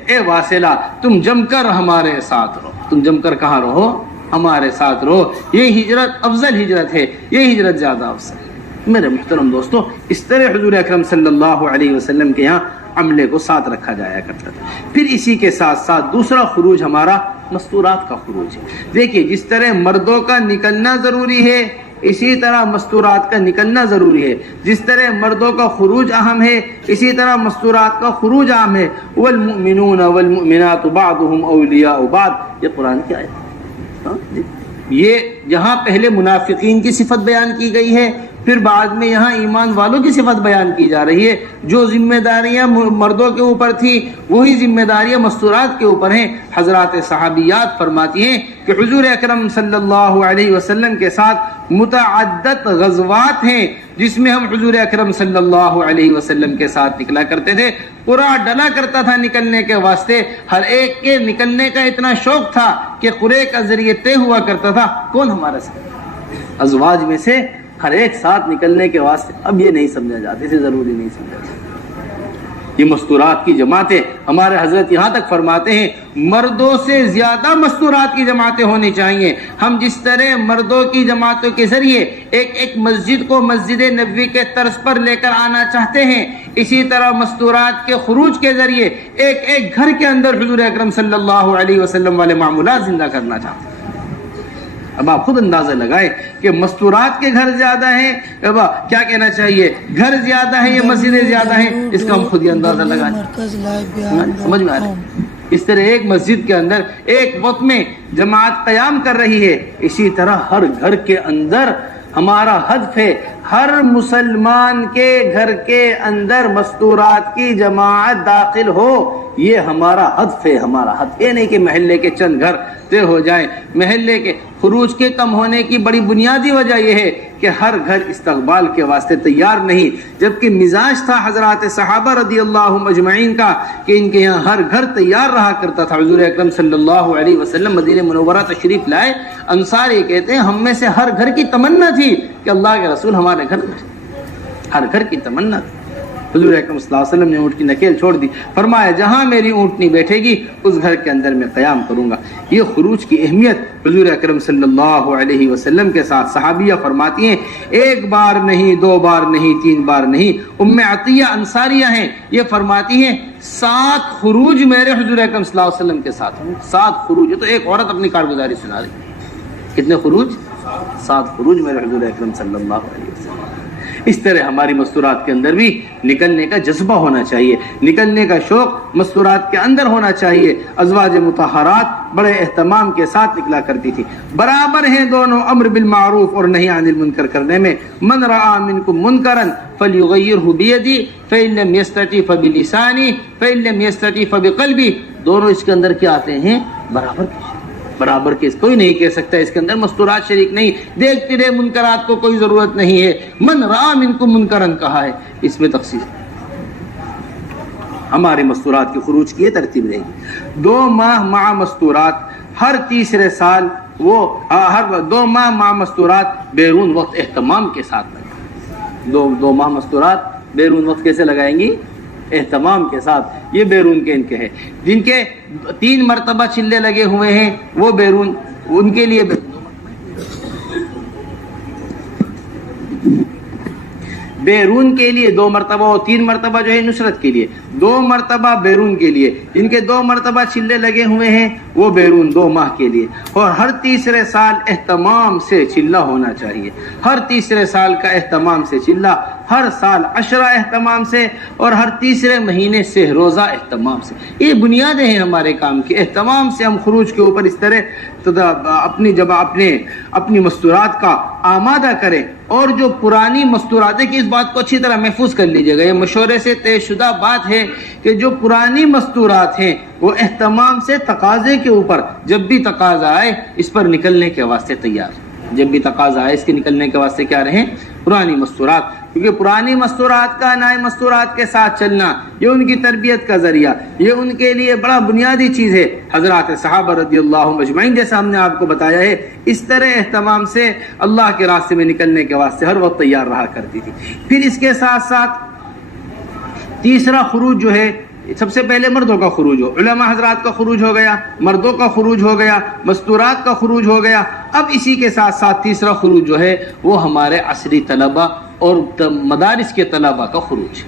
اے واصلہ تم جم کر ہمارے ساتھ رہو، تم جم کر کہاں رہو؟ ہمارے ساتھ رہو، یہ ہجرت افضل ہجرت ہے، یہ ہجرت زیادہ افضل ہے۔ میرے محترم دوستو، اس طرح حضور اکرم صلی اللہ علیہ وسلم کے یہاں عملے کو ساتھ رکھا جایا کرتا تھا۔ پھر اسی کے ساتھ ساتھ دوسرا خروج ہمارا مستورات کا خروج ہے۔ دیکھیے جس طرح مردوں کا نکلنا ضروری ہے، اسی طرح مستورات کا نکلنا ضروری ہے۔ جس طرح مردوں کا خروج اہم ہے، اسی طرح مستورات کا خروج اہم ہے۔ والمؤمنون والمؤمنات بعضهم اولیاء بعض، یہ قرآن کی آیت ہے۔ یہ یہاں پہلے منافقین کی صفت بیان کی گئی ہے، پھر بعد میں یہاں ایمان والوں کی صفت بیان کی جا رہی ہے۔ جو ذمہ داریاں مردوں کے اوپر تھی وہی ذمہ داریاں مستورات کے اوپر ہیں۔ حضرات صحابیات فرماتی ہیں کہ حضور اکرم صلی اللہ علیہ وسلم کے ساتھ متعدد غزوات ہیں جس میں ہم حضور اکرم صلی اللہ علیہ وسلم کے ساتھ نکلا کرتے تھے، پورا ڈلا کرتا تھا نکلنے کے واسطے، ہر ایک کے نکلنے کا اتنا شوق تھا کہ قرے کا ذریعے طے ہوا کرتا تھا کون ہمارا ساتھ۔ ازواج میں سے ہر ایک ساتھ نکلنے کے واسطے اب یہ نہیں سمجھا جاتا، اسے ضروری نہیں سمجھا جاتا۔ یہ مستورات کی جماعتیں، ہمارے حضرت یہاں تک فرماتے ہیں مردوں سے زیادہ مستورات کی جماعتیں ہونی چاہیے۔ ہم جس طرح مردوں کی جماعتوں کے ذریعے ایک مسجد کو مسجد نبوی کے طرز پر لے کر آنا چاہتے ہیں، اسی طرح مستورات کے خروج کے ذریعے ایک گھر کے اندر حضور اکرم صلی اللہ علیہ وسلم والے معمولات زندہ کرنا چاہتے ہیں۔ اب آپ خود اندازہ لگائیں کہ مستورات کے گھر زیادہ ہیں، کیا کہنا چاہیے، گھر زیادہ ہیں یا مسجدیں زیادہ ہیں، اس کا ہم خود ہی اندازہ لگائیں۔ سمجھ میں آ رہا ہے؟ اس طرح ایک مسجد کے اندر ایک وقت میں جماعت قیام کر رہی ہے، اسی طرح ہر گھر کے اندر ہمارا ہدف ہے ہر مسلمان کے گھر کے اندر مستورات کی جماعت داخل ہو، یہ ہمارا ہدف ہے۔ ہمارا ہدف یہ نہیں کہ محلے کے چند گھر طے ہو جائیں۔ محلے کے خروج کے کم ہونے کی بڑی بنیادی وجہ یہ ہے کہ ہر گھر استقبال کے واسطے تیار نہیں، جبکہ مزاج تھا حضرات صحابہ رضی اللہ اجمعین کا کہ ان کے یہاں ہر گھر تیار رہا کرتا تھا۔ حضور اکرم صلی اللہ علیہ وسلم مدینہ منورہ تشریف لائے، انصار یہ کہتے ہیں ہم میں سے ہر گھر کی تمنا تھی کہ اللہ کے رسول ہمارے گھر میں، ہر گھر کی تمنا تھی۔ حضور اکرم صلی اللہ علیہ وسلم نے اونٹ کی نکیل چھوڑ دی، فرمایا جہاں میری اونٹنی بیٹھے گی اس گھر کے اندر میں قیام کروں گا۔ یہ خروج کی اہمیت حضور اکرم صلی اللہ علیہ وسلم کے ساتھ صحابیہ فرماتی ہیں ایک بار نہیں، دو بار نہیں، تین بار نہیں۔ ام عطیہ انصاریہ ہیں، یہ فرماتی ہیں 7 خروج میرے حضور اکرم صلی اللہ علیہ وسلم کے ساتھ ہیں۔ 7 خروج، یہ تو ایک عورت اپنی کارگزاری سنا رہی ہے۔ کتنے خروج؟ 7 خروج میرے حضور اکرم صلی اللہ علیہ وسلم۔ اس طرح ہماری مستورات کے اندر بھی نکلنے کا جذبہ ہونا چاہیے، نکلنے کا شوق مستورات کے اندر ہونا چاہیے۔ ازواج مطہرات بڑے اہتمام کے ساتھ نکلا کرتی تھی۔ برابر ہیں دونوں امر بالمعروف اور نہی عن المنکر کرنے میں۔ من رأى منکم منکرا فلیغیرہ بیدی فإن لم یستطع فبلسانہ فإن لم یستطع فبقلبہ، دونوں اس کے اندر کیا آتے ہیں؟ برابر کے، برابر کے، کوئی نہیں کہہ سکتا اس کے اندر مستورات شریک نہیں، دیکھتے رہے منکرات کو کوئی ضرورت نہیں ہے۔ من رأى منکم منکرا کہا ہے، اس میں تخصیص۔ ہمارے مستورات کے خروج کی یہ ترتیب رہے گی۔ 2 ماہ مع مستورات، ہر تیسرے سال وہ ہر 2 ماہ مع مستورات بیرون وقت اہتمام کے ساتھ لگائیں۔ 2 ماہ مستورات بیرون وقت کیسے لگائیں گی؟ اہتمام کے ساتھ۔ یہ بیرون کے ان کے ہیں، جن کے 3 مرتبہ چلے لگے ہوئے ہیں وہ بیرون، ان کے لیے بیرون کے لیے 2 مرتبہ اور 3 مرتبہ جو ہے نصرت کے لیے، 2 مرتبہ بیرون کے لیے، ان کے 2 مرتبہ چلے لگے ہوئے ہیں وہ بیرون 2 ماہ کے لیے، اور ہر تیسرے سال اہتمام سے چلہ ہونا چاہیے، ہر تیسرے سال کا اہتمام سے چلہ، ہر سال عشرہ اہتمام سے، اور ہر تیسرے مہینے سے روزہ اہتمام سے۔ یہ بنیادیں ہیں ہمارے کام کی، اہتمام سے ہم خروج کے اوپر اس طرح اپنی مستورات کا آمادہ کریں، اور جو پرانی مستورات ہے کہ اس بات کو اچھی طرح محفوظ کر لیجیے گا، یہ مشورے سے طے شدہ بات ہے کہ جو پرانی مستورات ہیں وہ اہتمام سے تقاضے کے اوپر جب بھی تقاضا آئے اس پر نکلنے کے واسطے تیار، جب بھی تقاضا آئے اس کے نکلنے کے واسطے کیا رہیں؟ پرانی مستورات، کیونکہ پرانی مستورات کا نئے مستورات کے ساتھ چلنا یہ ان کی تربیت کا ذریعہ، یہ ان کے لیے بڑا بنیادی چیز ہے۔ حضرات صحابہ رضی اللہ عنہم اجمعین جیسا ہم نے آپ کو بتایا ہے، اس طرح اہتمام سے اللہ کے راستے میں نکلنے کے واسطے ہر وقت تیار رہا کرتی تھی۔ پھر اس کے ساتھ ساتھ تیسرا خروج جو ہے، سب سے پہلے مردوں کا خروج ہو، علماء حضرات کا خروج ہو گیا، مردوں کا خروج ہو گیا، مستورات کا خروج ہو گیا۔ اب اسی کے ساتھ ساتھ تیسرا خروج جو ہے وہ ہمارے عصری طلبہ اور مدارس کے طلبہ کا خروج ہے،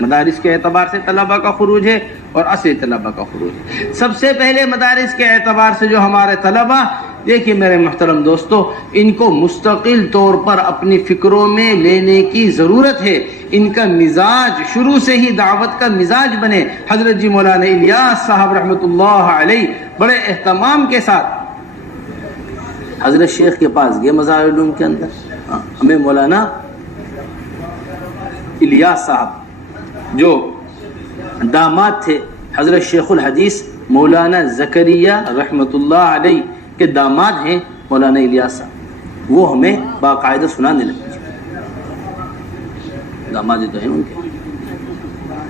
مدارس کے اعتبار سے طلبہ کا خروج ہے اور عصری طلبہ کا خروج ہے۔ سب سے پہلے مدارس کے اعتبار سے جو ہمارے طلبہ، دیکھیے میرے محترم دوستو، ان کو مستقل طور پر اپنی فکروں میں لینے کی ضرورت ہے، ان کا مزاج شروع سے ہی دعوت کا مزاج بنے۔ حضرت جی مولانا الیاس صاحب رحمۃ اللہ علیہ بڑے اہتمام کے ساتھ حضرت شیخ کے پاس گئے مظاہر العلوم کے اندر، ہمیں مولانا الیاس صاحب جو داماد تھے حضرت شیخ الحدیث مولانا زکریا رحمۃ اللہ علیہ کے داماد ہیں مولانا الیاس صاحب، وہ ہمیں باقاعدہ سنانے لگے، داماد تو ہیں ان کے،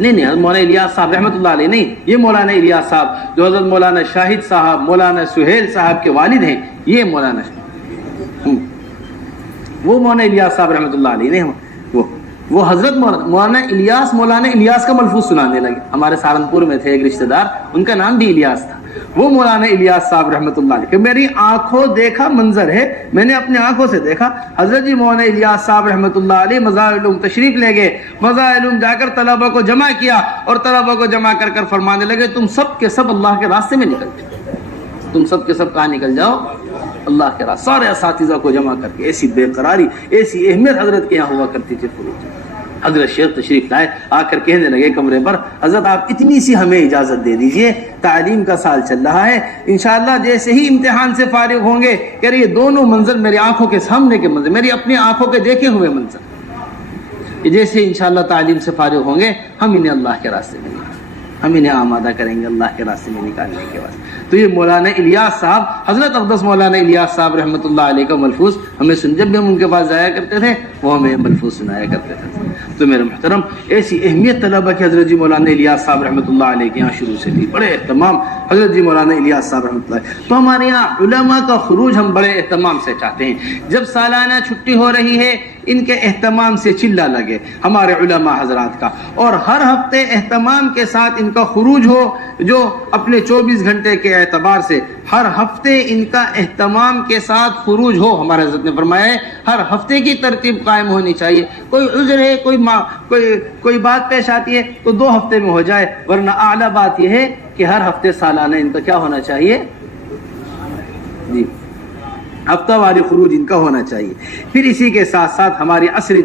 نہیں مولانا الیاس صاحب رحمۃ اللہ علیہ نہیں، یہ مولانا الیاس صاحب جو حضرت مولانا شاہد صاحب مولانا سہیل صاحب کے والد ہیں، یہ مولانا وہ مولانا الیاس صاحب رحمۃ اللہ علیہ نہیں، وہ حضرت مولانا الیاس کا ملفوظ سنانے لگے۔ ہمارے سہارنپور میں تھے ایک رشتہ دار، ان کا نام بھی الیاس تھا، وہ مولانا الیاس صاحب رحمۃ اللہ علیہ کہ میری آنکھوں دیکھا منظر ہے، میں نے اپنے آنکھوں سے دیکھا۔ حضرت جی مولانا الیاس صاحب رحمۃ اللہ علیہ مظاہر العلوم تشریف لے گئے، مظاہر العلوم جا کر طلبہ کو جمع کیا، اور طلبہ کو جمع کر کر فرمانے لگے تم سب کے سب اللہ کے راستے میں نکل جاؤ، تم سب کے سب کہاں نکل جاؤ؟ اللہ کے راستے۔ سارے اساتذہ کو جمع کر کے ایسی بے قراری، ایسی اہمیت حضرت کے یہاں ہوا کرتی تھی خروج۔ حضرت شیخ تشریف لائے، آ کر کہنے لگے کمرے پر، حضرت آپ اتنی سی ہمیں اجازت دے دیجئے، تعلیم کا سال چل رہا ہے، انشاءاللہ جیسے ہی امتحان سے فارغ ہوں گے، کہہ رہے یہ دونوں منظر میری آنکھوں کے سامنے کے منظر، میری اپنی آنکھوں کے دیکھے ہوئے منظر، جیسے ہی انشاءاللہ تعلیم سے فارغ ہوں گے ہم انہیں اللہ کے راستے میں ہم انہیں آمادہ کریں گے اللہ کے راستے میں نکالنے کے بعد۔ تو یہ مولانا الیاس صاحب، حضرت اقدس مولانا الیاس صاحب رحمۃ اللہ علیہ کا ملفوظ ہمیں جب بھی ہم ان کے پاس جایا کرتے تھے وہ ہمیں ملفوظ سنایا کرتے تھے۔ تو میرے محترم، ایسی اہمیت طلبہ کی حضرت جی مولانا الیاس صاحب رحمۃ اللہ علیہ کے یہاں شروع سے تھی، بڑے اہتمام حضرت جی مولانا الیاس صاحب رحمۃ اللہ علیہ۔ تو ہمارے یہاں علماء کا خروج ہم بڑے اہتمام سے چاہتے ہیں، جب سالانہ چھٹی ہو رہی ہے ان کے اہتمام سے چلہ لگے ہمارے علماء حضرات کا، اور ہر ہفتے اہتمام کے ساتھ ان کا خروج ہو، جو اپنے 24 گھنٹے کے اعتبار سے ہر ہفتے ان کا اہتمام کے ساتھ خروج ہو۔ ہمارے حضرت نے فرمایا ہے ہر ہفتے کی ترتیب قائم ہونی چاہیے، کوئی عذر ہے، کوئی بات پیش آتی ہے تو 2 ہفتے میں ہو جائے، ورنہ اعلیٰ بات یہ ہے کہ ہر ہفتے سالانہ ان کا کیا ہونا چاہیے جی، ہفتہ واری خروج ان کا ہونا چاہیے۔ پھر اسی کے ساتھ ساتھ ہماری عصری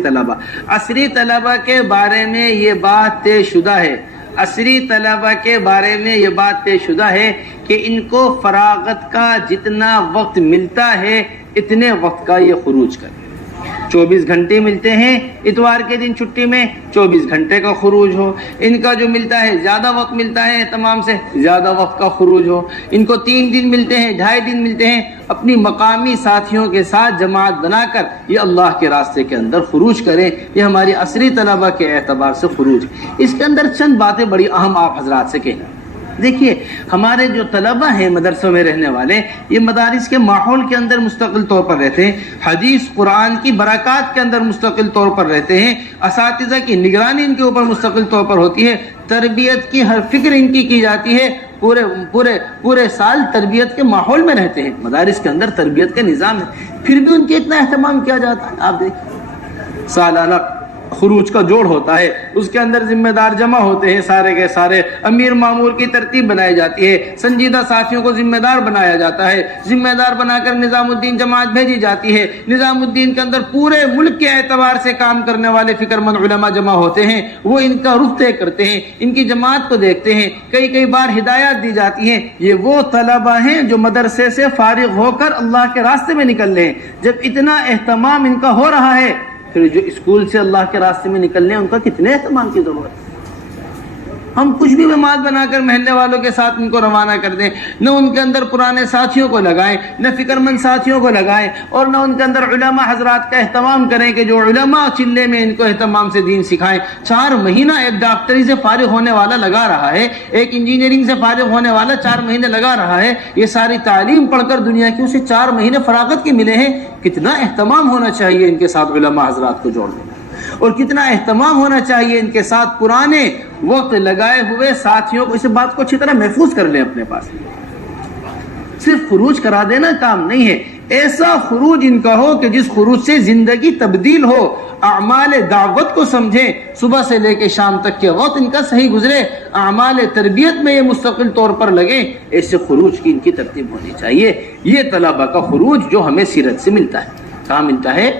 طلبہ کے بارے میں یہ بات طے شدہ ہے، عصری طلبہ کے بارے میں یہ بات طے شدہ ہے کہ ان کو فراغت کا جتنا وقت ملتا ہے اتنے وقت کا یہ خروج کریں۔ 24 گھنٹے ملتے ہیں، اتوار کے دن چھٹی میں 24 گھنٹے کا خروج ہو، ان کا جو ملتا ہے زیادہ وقت ملتا ہے تمام سے زیادہ وقت کا خروج ہو، ان کو 3 دن ملتے ہیں 2.5 دن ملتے ہیں، اپنی مقامی ساتھیوں کے ساتھ جماعت بنا کر یہ اللہ کے راستے کے اندر خروج کریں۔ یہ ہماری عصری طلبہ کے اعتبار سے خروج۔ اس کے اندر چند باتیں بڑی اہم آپ حضرات سے کہنا۔ دیکھیے ہمارے جو طلبہ ہیں مدرسوں میں رہنے والے، یہ مدارس کے ماحول کے اندر مستقل طور پر رہتے ہیں، حدیث قرآن کی برکات کے اندر مستقل طور پر رہتے ہیں، اساتذہ کی نگرانی ان کے اوپر مستقل طور پر ہوتی ہے، تربیت کی ہر فکر ان کی جاتی ہے، پورے سال تربیت کے ماحول میں رہتے ہیں، مدارس کے اندر تربیت کا نظام ہے، پھر بھی ان کے اتنا اہتمام کیا جاتا ہے۔ آپ دیکھیں سالانہ خروج کا جوڑ ہوتا ہے، اس کے اندر ذمہ دار جمع ہوتے ہیں سارے کے سارے، امیر مامور کی ترتیب بنائی جاتی ہے، سنجیدہ ساتھیوں کو ذمہ دار بنایا جاتا ہے، ذمہ دار بنا کر نظام الدین جماعت بھیجی جاتی ہے، نظام الدین کے اندر پورے ملک کے اعتبار سے کام کرنے والے فکر مند علماء جمع ہوتے ہیں، وہ ان کا رخ طے کرتے ہیں، ان کی جماعت کو دیکھتے ہیں، کئی بار ہدایات دی جاتی ہیں۔ یہ وہ طلبہ ہیں جو مدرسے سے فارغ ہو کر اللہ کے راستے میں نکل رہے ہیں۔ جب اتنا اہتمام ان کا ہو رہا ہے، پھر جو اسکول سے اللہ کے راستے میں نکلنے ہیں ان کا کتنے اہتمام کی ضرورت ہے؟ ہم کچھ بھی جماعت بنا کر محلے والوں کے ساتھ ان کو روانہ کر دیں، نہ ان کے اندر پرانے ساتھیوں کو لگائیں، نہ فکر مند ساتھیوں کو لگائیں، اور نہ ان کے اندر علماء حضرات کا اہتمام کریں کہ جو علماء چلے میں ان کو اہتمام سے دین سکھائیں۔ 4 مہینہ ایک ڈاکٹری سے فارغ ہونے والا لگا رہا ہے، ایک انجینئرنگ سے فارغ ہونے والا 4 مہینے لگا رہا ہے، یہ ساری تعلیم پڑھ کر دنیا کی اسے 4 مہینے فراغت کے ملے ہیں۔ کتنا اہتمام ہونا چاہیے ان کے ساتھ علماء حضرات کو جوڑنے میں، اور کتنا اہتمام ہونا چاہیے ان کے ساتھ پرانے وقت لگائے ہوئے ساتھیوں کو۔ اس بات کو اچھی طرح محفوظ کر لیں اپنے پاس۔ صرف خروج کرا دینا کام نہیں ہے، ایسا خروج ان کا ہو کہ جس خروج سے زندگی تبدیل ہو، اعمال دعوت کو سمجھیں، صبح سے لے کے شام تک کے وقت ان کا صحیح گزرے، اعمال تربیت میں یہ مستقل طور پر لگیں۔ ایسے خروج کی ان کی ترتیب ہونی چاہیے۔ یہ طلبہ کا خروج جو ہمیں سیرت سے ملتا ہے، کہاں ملتا ہے؟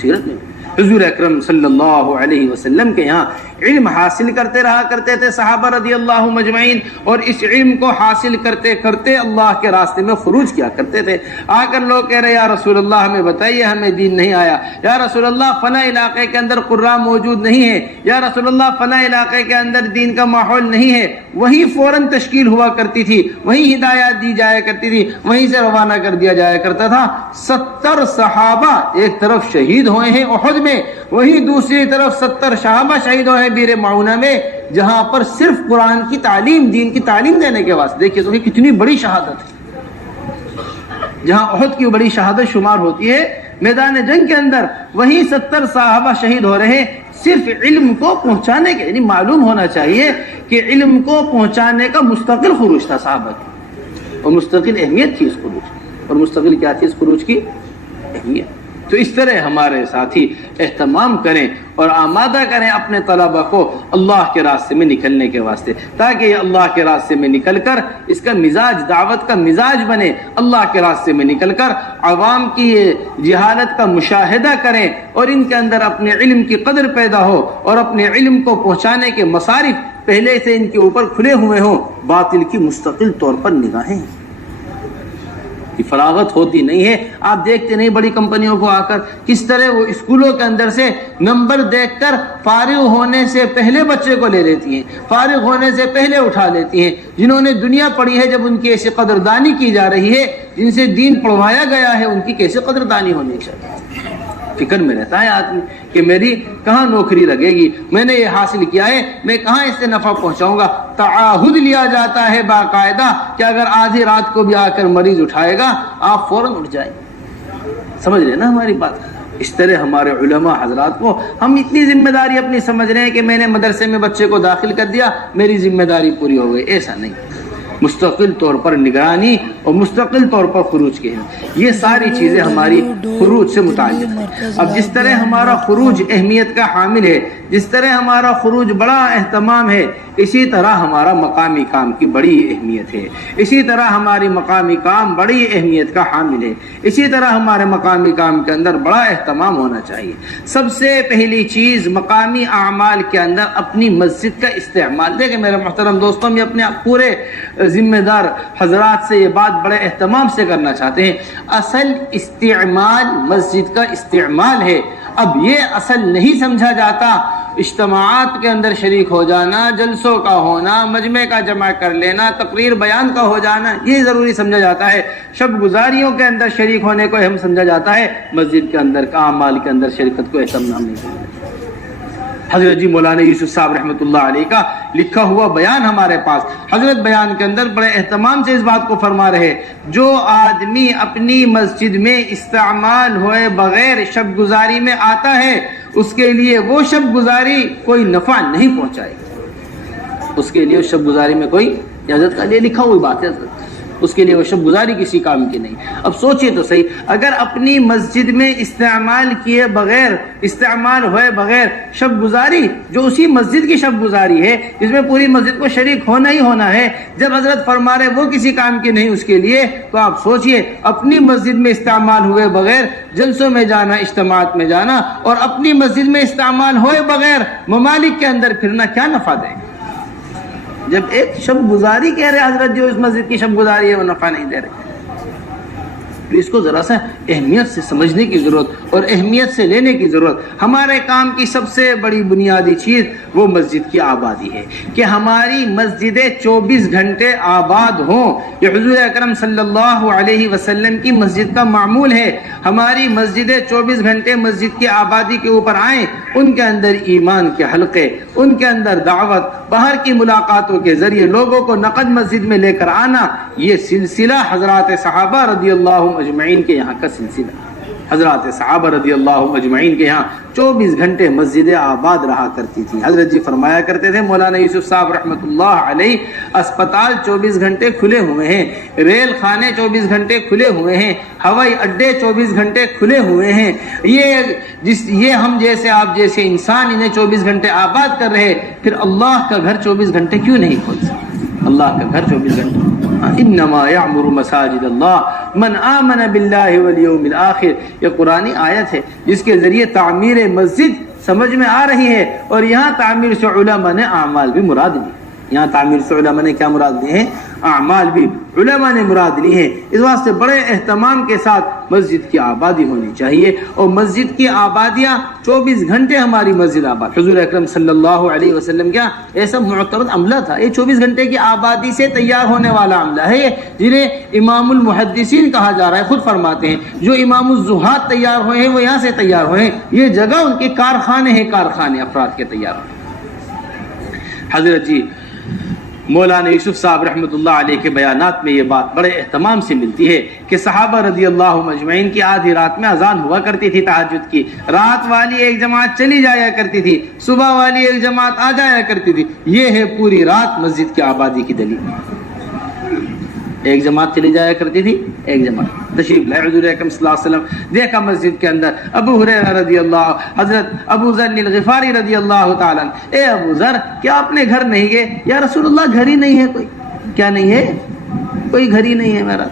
سیرت میں۔ حضور اکرم صلی اللہ علیہ وسلم کے یہاں علم حاصل کرتے رہا کرتے تھے صحابہ رضی اللہ مجمعین، اور اس علم کو حاصل کرتے کرتے اللہ کے راستے میں خروج کیا کرتے تھے۔ آ کر لوگ کہہ رہے یا رسول اللہ ہمیں بتائیے، ہمیں دین نہیں آیا، یا رسول اللہ فلاں علاقے کے اندر قراء موجود نہیں ہے، یا رسول اللہ فلاں علاقے کے اندر دین کا ماحول نہیں ہے۔ وہیں فوراً تشکیل ہوا کرتی تھی، وہیں ہدایات دی جایا کرتی تھی، وہیں سے روانہ کر دیا جایا کرتا تھا۔ 70 صحابہ ایک طرف شہید ہوئے ہیں احد میں، وہیں دوسری طرف 70 صحابہ شہید ہوئے ہیں بیر معونہ میں، جہاں پر صرف قرآن کی تعلیم، دین کی تعلیم دینے کے واسطے۔ دیکھیے تو یہ کتنی بڑی شہادت ہے، جہاں احد کی بڑی شہادت شمار ہوتی ہے میدان جنگ کے اندر، وہیں 70 صحابہ شہید ہو رہے ہیں صرف علم کو پہنچانے کے۔ یعنی معلوم ہونا چاہیے کہ علم کو پہنچانے کا مستقل خروج تھا صحابہ کی، اور مستقل اہمیت تھی اس خروج کی، اور مستقل کیا تھی اس خروج کی؟ اہمیت۔ تو اس طرح ہمارے ساتھی اہتمام کریں اور آمادہ کریں اپنے طلبہ کو اللہ کے راستے میں نکلنے کے واسطے، تاکہ یہ اللہ کے راستے میں نکل کر اس کا مزاج، دعوت کا مزاج بنے، اللہ کے راستے میں نکل کر عوام کی یہ جہالت کا مشاہدہ کریں، اور ان کے اندر اپنے علم کی قدر پیدا ہو، اور اپنے علم کو پہنچانے کے مصارف پہلے سے ان کے اوپر کھلے ہوئے ہوں۔ باطل کی مستقل طور پر نگاہیں فراغت ہوتی نہیں ہے۔ آپ دیکھتے نہیں بڑی کمپنیوں کو آ کر کس طرح وہ اسکولوں کے اندر سے نمبر دیکھ کر فارغ ہونے سے پہلے بچے کو لے لیتی ہیں، فارغ ہونے سے پہلے اٹھا لیتی ہیں۔ جنہوں نے دنیا پڑھی ہے، جب ان کی ایسی قدردانی کی جا رہی ہے، جن سے دین پڑھوایا گیا ہے، ان کی کیسے قدردانی ہونی چاہیے؟ فکر میں رہتا ہے آدمی کہ میری کہاں نوکری لگے گی، میں نے یہ حاصل کیا ہے، میں کہاں اس سے نفع پہنچاؤں گا۔ تعاہد لیا جاتا ہے باقاعدہ کہ اگر آدھی رات کو بھی آ کر مریض اٹھائے گا، آپ فوراً اٹھ جائیں۔ سمجھ رہے نا ہماری بات؟ اس طرح ہمارے علماء حضرات کو ہم اتنی ذمہ داری اپنی سمجھ رہے ہیں کہ میں نے مدرسے میں بچے کو داخل کر دیا، میری ذمہ داری پوری ہو گئی۔ ایسا نہیں، مستقل طور پر نگرانی اور مستقل طور پر خروج کے ہیں۔ یہ ساری چیزیں ہماری خروج سے متعلق ہیں۔ اب جس طرح ہمارا خروج اہمیت کا حامل ہے، جس طرح ہمارا خروج بڑا اہتمام ہے، اسی طرح ہمارا مقامی کام کی بڑی اہمیت ہے، اسی طرح ہماری مقامی کام بڑی اہمیت کا حامل ہے، اسی طرح ہمارے مقامی کام کے اندر بڑا اہتمام ہونا چاہیے۔ سب سے پہلی چیز مقامی اعمال کے اندر اپنی مسجد کا استعمال۔ دیکھیں میرے محترم دوستوں، میں اپنے پورے ذمہ دار حضرات سے یہ بات بڑے اہتمام سے کرنا چاہتے ہیں، اصل استعمال مسجد کا استعمال ہے۔ اب یہ اصل نہیں سمجھا جاتا۔ اجتماعات کے اندر شریک ہو جانا، جلسوں کا ہونا، مجمع کا جمع کر لینا، تقریر بیان کا ہو جانا، یہ ضروری سمجھا جاتا ہے۔ شب گزاریوں کے اندر شریک ہونے کو اہم سمجھا جاتا ہے، مسجد کے اندر کا اعمال کے اندر شرکت کو اہتمام نہیں کرنا۔ حضرت جی مولانا یوسف صاحب رحمۃ اللہ علیہ کا لکھا ہوا بیان ہمارے پاس، حضرت بیان کے اندر بڑے اہتمام سے اس بات کو فرما رہے، جو آدمی اپنی مسجد میں استعمال ہوئے بغیر شب گزاری میں آتا ہے، اس کے لیے وہ شب گزاری کوئی نفع نہیں پہنچائے گی، اس کے لیے شب گزاری میں کوئی اجازت کا لیے لکھا ہوئی بات ہے۔ اس کے لیے وہ شب گزاری کسی کام کی نہیں۔ اب سوچئے تو صحیح، اگر اپنی مسجد میں استعمال کیے بغیر، استعمال ہوئے بغیر شب گزاری، جو اسی مسجد کی شب گزاری ہے جس میں پوری مسجد کو شریک ہونا ہی ہونا ہے، جب حضرت فرما رہے وہ کسی کام کی نہیں اس کے لیے، تو آپ سوچئے اپنی مسجد میں استعمال ہوئے بغیر جلسوں میں جانا، اجتماعات میں جانا، اور اپنی مسجد میں استعمال ہوئے بغیر ممالک کے اندر پھرنا کیا نفع دے گا؟ جب ایک شب گزاری کہہ رہے حضرت جو اس مسجد کی شب گزاری ہے وہ نفع نہیں دے رہے، تو اس کو ذرا سا اہمیت سے سمجھنے کی ضرورت اور اہمیت سے لینے کی ضرورت۔ ہمارے کام کی سب سے بڑی بنیادی چیز وہ مسجد کی آبادی ہے کہ ہماری مسجدیں 24 گھنٹے آباد ہوں۔ یہ حضور اکرم صلی اللہ علیہ وسلم کی مسجد کا معمول ہے، ہماری مسجدیں 24 گھنٹے مسجد کی آبادی کے اوپر آئیں، ان کے اندر ایمان کے حلقے، ان کے اندر دعوت، باہر کی ملاقاتوں کے ذریعے لوگوں کو نقد مسجد میں لے کر آنا، یہ سلسلہ حضرات صحابہ رضی اللہ اجمعین کے یہاں کا سلسلہ۔ حضرات صحابہ رضی اللہ اجمعین کے یہاں 24 گھنٹے مسجدیں آباد رہا کرتی تھی۔ حضرت جی فرمایا کرتے تھے، مولانا یوسف صاحب رحمۃ اللہ علیہ، اسپتال 24 گھنٹے کھلے ہوئے ہیں، ریل خانے 24 گھنٹے کھلے ہوئے ہیں، ہوائی اڈے 24 گھنٹے کھلے ہوئے ہیں، یہ ہم جیسے آپ جیسے انسان انہیں 24 گھنٹے آباد کر رہے، پھر اللہ کا گھر 24 گھنٹے کیوں نہیں کھول سکتے؟ اللہ کا گھر 24 گھنٹے۔ انما یعمر مساجد اللہ من آمن باللہ والیوم الآخر، یہ قرآنی آیت ہے جس کے ذریعے تعمیر مسجد سمجھ میں آ رہی ہے، اور یہاں تعمیر سے علماء نے اعمال بھی مراد لی۔ یہاں تعمیر سے علماء نے کیا مراد لی ہیں؟ اعمال بھی علماء نے مراد لی ہیں۔ اس واسطے بڑے اہتمام کے ساتھ مسجد کی آبادی ہونی چاہیے، اور مسجد کی آبادیاں 24 گھنٹے ہماری مسجد آباد۔ حضور اکرم صلی اللہ علیہ وسلم کیا ایسا معتبر عملہ تھا، یہ 24 گھنٹے کی آبادی سے تیار ہونے والا عملہ ہے، جنہیں امام المحدثین کہا جا رہا ہے، خود فرماتے ہیں جو امام الزہاد تیار ہوئے ہیں وہ یہاں سے تیار ہوئے ہیں، یہ جگہ ان کے کارخانے ہیں، کارخانے افراد کے تیار ہوئے۔ حضرت جی مولانا یوسف صاحب رحمۃ اللہ علیہ کے بیانات میں یہ بات بڑے اہتمام سے ملتی ہے کہ صحابہ رضی اللہ اجمعین کی آدھی رات میں اذان ہوا کرتی تھی تہجد کی، رات والی ایک جماعت چلی جایا کرتی تھی، صبح والی ایک جماعت آ جایا کرتی تھی۔ یہ ہے پوری رات مسجد کی آبادی کی دلیل۔ ایک جماعت چلی جایا کرتی تھی، ایک جماعت تشریف لائے حضور اکرم صلی اللہ علیہ وسلم۔ دیکھا مسجد کے اندر ابو ہریرہ رضی اللہ، حضرت ابو ذر الغفاری رضی اللہ تعالیٰ، اے ابو ذر کیا اپنے گھر نہیں گئے؟ یا رسول اللہ گھر ہی نہیں ہے کوئی، کیا نہیں ہے؟ کوئی گھر ہی نہیں ہے میرا،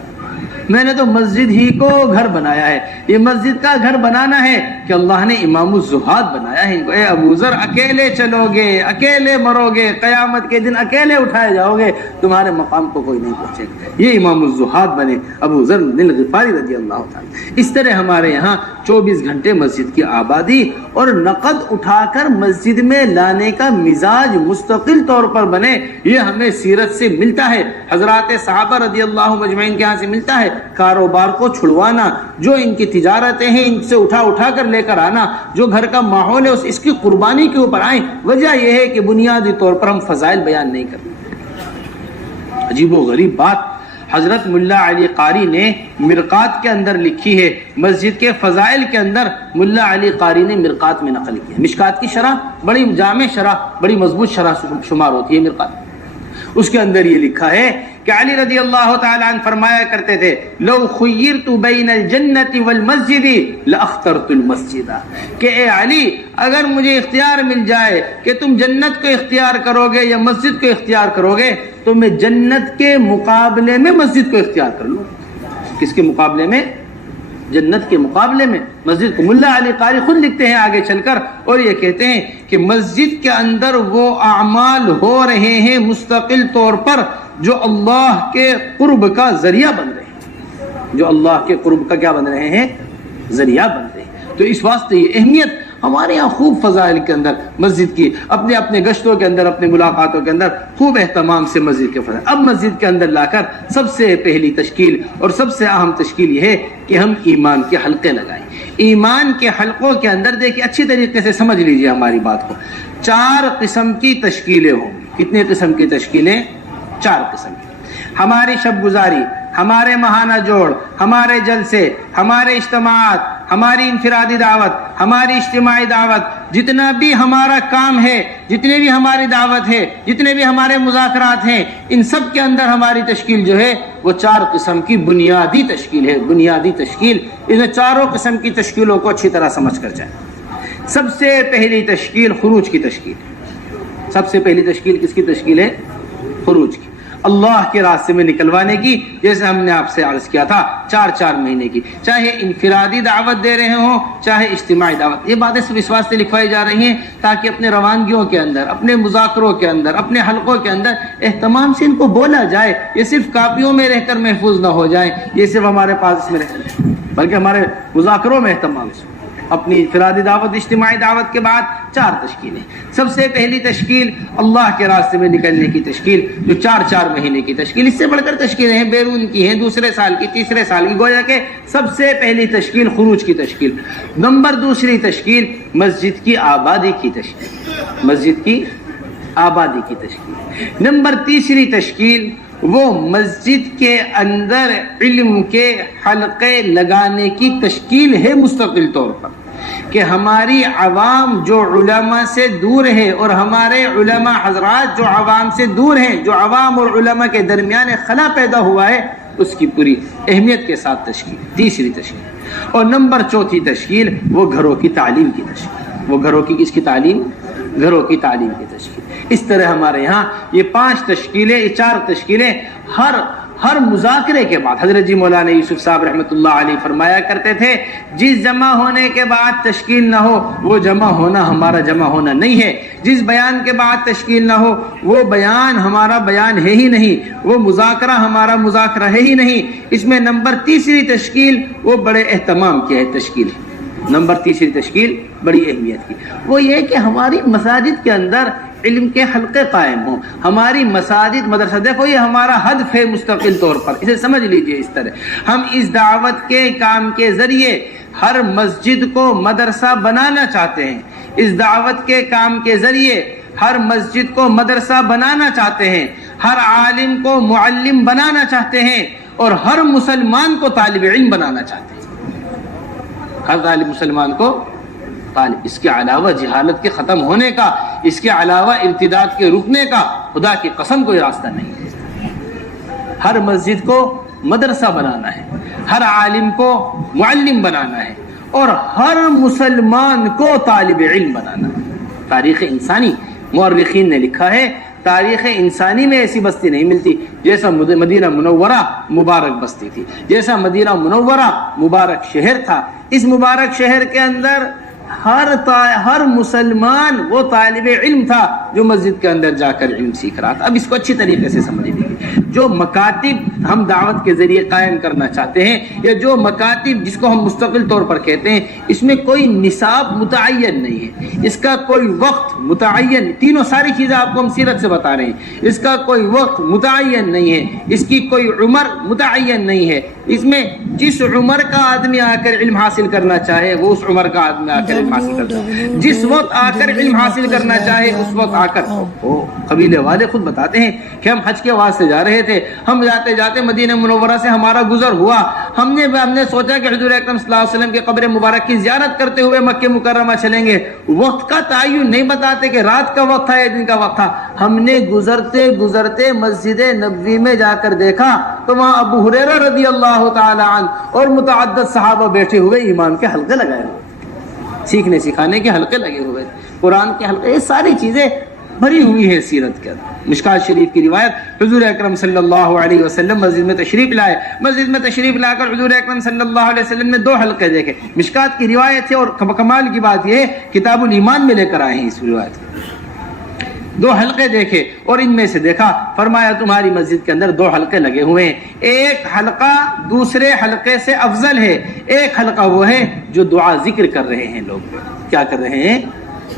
میں نے تو مسجد ہی کو گھر بنایا ہے۔ یہ مسجد کا گھر بنانا ہے کہ اللہ نے امام الزہاد بنایا ہے ان کو۔ اے ابو ذر اکیلے چلو گے، اکیلے مرو گے، قیامت کے دن اکیلے اٹھائے جاؤ گے، تمہارے مقام کو کوئی نہیں پہنچے گا۔ یہ امام الزہاد بنے ابو ذر الغفاری رضی اللہ تعالیٰ۔ اس طرح ہمارے یہاں 24 گھنٹے مسجد کی آبادی اور نقد اٹھا کر مسجد میں لانے کا مزاج مستقل طور پر بنے، یہ ہمیں سیرت سے ملتا ہے، حضرات صحابہ رضی اللہ اجمعین کے یہاں سے ملتا ہے۔ کاروبار کو چھڑوانا، جو ان کی تجارتیں ہیں ان سے اٹھا کر لے کر آنا، جو گھر کا ماحول ہے اس کی قربانی کے اوپر آئیں۔ وجہ یہ ہے کہ بنیادی طور پر ہم فضائل بیان نہیں کرتے۔ عجیب و غریب بات حضرت ملا علی قاری نے مرقات کے اندر لکھی ہے، مسجد کے فضائل کے اندر ملا علی قاری نے مرقات میں نقل کی ہے۔ مشکات کی شرح بڑی جامع شرح، بڑی مضبوط شرح شمار ہوتی ہے مرقات۔ اس کے اندر یہ لکھا ہے کہ علی رضی اللہ تعالیٰ عنہ فرمایا کرتے تھے، لو خیرت بین الجنت والمسجد لاخترت المسجد، کہ اے علی اگر مجھے اختیار مل جائے کہ تم جنت کو اختیار کرو گے یا مسجد کو اختیار کرو گے، تو میں جنت کے مقابلے میں مسجد کو اختیار کر لوں۔ کس کے مقابلے میں؟ جنت کے مقابلے میں مسجد کو۔ ملا علی قاری خود لکھتے ہیں آگے چل کر اور یہ کہتے ہیں کہ مسجد کے اندر وہ اعمال ہو رہے ہیں مستقل طور پر جو اللہ کے قرب کا ذریعہ بن رہے ہیں، جو اللہ کے قرب کا کیا بن رہے ہیں؟ ذریعہ بن رہے ہیں۔ تو اس واسطے یہ اہمیت ہمارے یہاں خوب فضائل کے اندر مسجد کی، اپنے گشتوں کے اندر، اپنے ملاقاتوں کے اندر خوب اہتمام سے مسجد کے فضائل۔ اب مسجد کے اندر لا کر سب سے پہلی تشکیل اور سب سے اہم تشکیل یہ ہے کہ ہم ایمان کے حلقے لگائیں۔ ایمان کے حلقوں کے اندر دیکھیں، اچھی طریقے سے سمجھ لیجئے ہماری بات کو، 4 قسم کی تشکیلیں ہوں گی۔ کتنے قسم کی تشکیلیں؟ 4 قسم کی۔ ہماری شب گزاری، ہمارے ماہانہ جوڑ، ہمارے جلسے، ہمارے اجتماعات، ہماری انفرادی دعوت، ہماری اجتماعی دعوت، جتنا بھی ہمارا کام ہے، جتنے بھی ہماری دعوت ہے، جتنے بھی ہمارے مذاکرات ہیں، ان سب کے اندر ہماری تشکیل جو ہے وہ 4 قسم کی بنیادی تشکیل ہے، بنیادی تشکیل۔ ان چاروں قسم کی تشکیلوں کو اچھی طرح سمجھ کر جائیں۔ سب سے پہلی تشکیل خروج کی تشکیل، سب سے پہلی تشکیل کس کی تشکیل ہے؟ خروج کی، اللہ کے راستے میں نکلوانے کی، جیسے ہم نے آپ سے عرض کیا تھا 4 مہینے کی، چاہے انفرادی دعوت دے رہے ہوں چاہے اجتماعی دعوت۔ یہ باتیں صرف اس واسطے لکھوائی جا رہی ہیں تاکہ اپنے روانگیوں کے اندر، اپنے مذاکروں کے اندر، اپنے حلقوں کے اندر اہتمام سے ان کو بولا جائے، یہ صرف کاپیوں میں رہ کر محفوظ نہ ہو جائیں، یہ صرف ہمارے پاس اس میں رہ کر، بلکہ ہمارے مذاکروں میں اہتمام سے۔ اپنی انفرادی دعوت، اجتماعی دعوت کے بعد 4 تشکیلیں۔ سب سے پہلی تشکیل اللہ کے راستے میں نکلنے کی تشکیل، جو 4 مہینے کی تشکیل۔ اس سے بڑھ کر تشکیلیں ہیں، بیرون کی ہیں، دوسرے سال کی، تیسرے سال کی، گویا کہ سب سے پہلی تشکیل خروج کی تشکیل۔ نمبر 2 تشکیل مسجد کی آبادی کی تشکیل، مسجد کی آبادی کی تشکیل۔ نمبر 3 تشکیل وہ مسجد کے اندر علم کے حلقے لگانے کی تشکیل ہے مستقل طور پر، کہ ہماری عوام جو علماء سے دور ہے اور ہمارے علماء حضرات جو عوام سے دور ہیں، جو عوام اور علماء کے درمیان خلا پیدا ہوا ہے، اس کی پوری اہمیت کے ساتھ تشکیل، 3 تشکیل۔ اور نمبر 4 تشکیل وہ گھروں کی تعلیم کی تشکیل، وہ گھروں کی کس کی تعلیم؟ گھروں کی تعلیم کی تشکیل۔ اس طرح ہمارے یہاں یہ 5 تشکیلیں، یہ 4 تشکیلیں ہر مذاکرے کے بعد، حضرت جی مولانا یوسف صاحب رحمۃ اللہ علیہ فرمایا کرتے تھے، جس جمع ہونے کے بعد تشکیل نہ ہو وہ جمع ہونا ہمارا جمع ہونا نہیں ہے، جس بیان کے بعد تشکیل نہ ہو وہ بیان ہمارا بیان ہے ہی نہیں، وہ مذاکرہ ہمارا مذاکرہ ہے ہی نہیں۔ اس میں نمبر 3 تشکیل وہ بڑے اہتمام کی ہے تشکیل ہے، نمبر 3 تشکیل بڑی اہمیت کی، وہ یہ کہ ہماری مساجد کے اندر علم کے حلقے قائم ہوں، ہماری مساجد مدرسہ، دیکھو یہ ہمارا ہدف ہے مستقل طور پر، اسے سمجھ لیجئے۔ اس طرح ہم اس دعوت کے کام کے ذریعے ہر مسجد کو مدرسہ بنانا چاہتے ہیں، اس دعوت کے کام کے ذریعے ہر مسجد کو مدرسہ بنانا چاہتے ہیں، ہر عالم کو معلم بنانا چاہتے ہیں، اور ہر مسلمان کو طالب علم بنانا چاہتے ہیں، ہر طالب مسلمان کو طالب۔ اس کے علاوہ جہالت کے ختم ہونے کا، اس کے علاوہ ارتداد کے رکنے کا خدا کی قسم کوئی راستہ نہیں ہے۔ ہر مسجد کو مدرسہ بنانا ہے، ہر عالم کو معلم بنانا ہے، اور ہر مسلمان کو طالب علم بنانا ہے۔ تاریخ انسانی مورخین نے لکھا ہے، تاریخ انسانی میں ایسی بستی نہیں ملتی جیسا مدینہ منورہ مبارک بستی تھی، جیسا مدینہ منورہ مبارک شہر تھا۔ اس مبارک شہر کے اندر ہر مسلمان وہ طالب علم تھا جو مسجد کے اندر جا کر علم سیکھ رہا تھا۔ اب اس کو اچھی طریقے سے سمجھ لیجیے، جو مکاتب ہم دعوت کے ذریعے قائم کرنا چاہتے ہیں، یا جو مکاتب جس کو ہم مستقل طور پر کہتے ہیں، اس میں کوئی نصاب متعین نہیں ہے، اس کا کوئی وقت متعین، تینوں ساری چیزیں آپ کو ہم سیرت سے بتا رہے ہیں، اس کا کوئی وقت متعین نہیں ہے، اس کی کوئی عمر متعین نہیں ہے، اس میں جس عمر کا آدمی آ کر علم حاصل کرنا چاہے وہ اس عمر کا آدمی آ کر علم حاصل کرتا ہے، جس وقت آ کر علم حاصل کرنا چاہے اس وقت آ کر۔ قبیلے والے خود بتاتے ہیں کہ ہم حج کے واسطے جا رہے تھے، ہم جاتے جاتے مدینہ منورہ سے ہمارا گزر ہوا، ہم نے سوچا کہ حضور اکرم صلی اللہ علیہ وسلم کے قبر مبارک کی زیارت کرتے ہوئے مکہ مکرمہ چلیں گے، وقت کا تعین نہیں بتاتے کہ رات کا وقت تھا یا دن کا وقت تھا، ہم نے گزرتے گزرتے مسجد نبوی میں جا کر دیکھا تو وہاں ابو ہریرہ رضی اللہ تعالی عنہ اور متعدد صحابہ بیٹھے ہوئے ایمان کے حلقے لگائے ہوئے، سیکھنے سکھانے کے حلقے لگے ہوئے، قرآن کے حلقے، یہ ساری چیزیں بھری ہوئی ہے سیرت کے اندر۔ مشکات شریف کی روایت، حضور اکرم صلی اللہ علیہ وسلم مسجد میں تشریف لائے، مسجد میں تشریف لا کر حضور اکرم صلی اللہ علیہ وسلم نے 2 حلقے دیکھے، مشکات کی روایت ہے، اور کمال کی بات یہ ہے کتاب الایمان میں لے کر آئے ہیں اس روایت کو۔ 2 حلقے دیکھے اور ان میں سے دیکھا، فرمایا تمہاری مسجد کے اندر 2 حلقے لگے ہوئے ہیں، ایک حلقہ دوسرے حلقے سے افضل ہے، ایک حلقہ وہ ہے جو دعا ذکر کر رہے ہیں، لوگ کیا کر رہے ہیں؟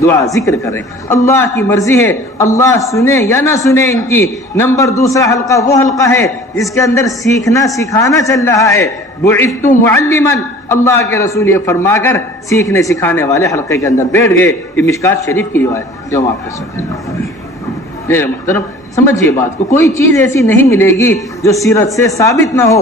دعا ذکر کر رہے ہیں، اللہ کی مرضی ہے اللہ سنے یا نہ سنے ان کی۔ نمبر 2 حلقہ وہ حلقہ ہے جس کے اندر سیکھنا سکھانا چل رہا ہے، بعثت معلما، اللہ کے رسول یہ فرما کر سیکھنے سکھانے والے حلقے کے اندر بیٹھ گئے۔ یہ مشکات شریف کی روایت جو ہم آپ کو سنائیں۔ میرے محترم سمجھیے بات کو، کوئی چیز ایسی نہیں ملے گی جو سیرت سے ثابت نہ ہو،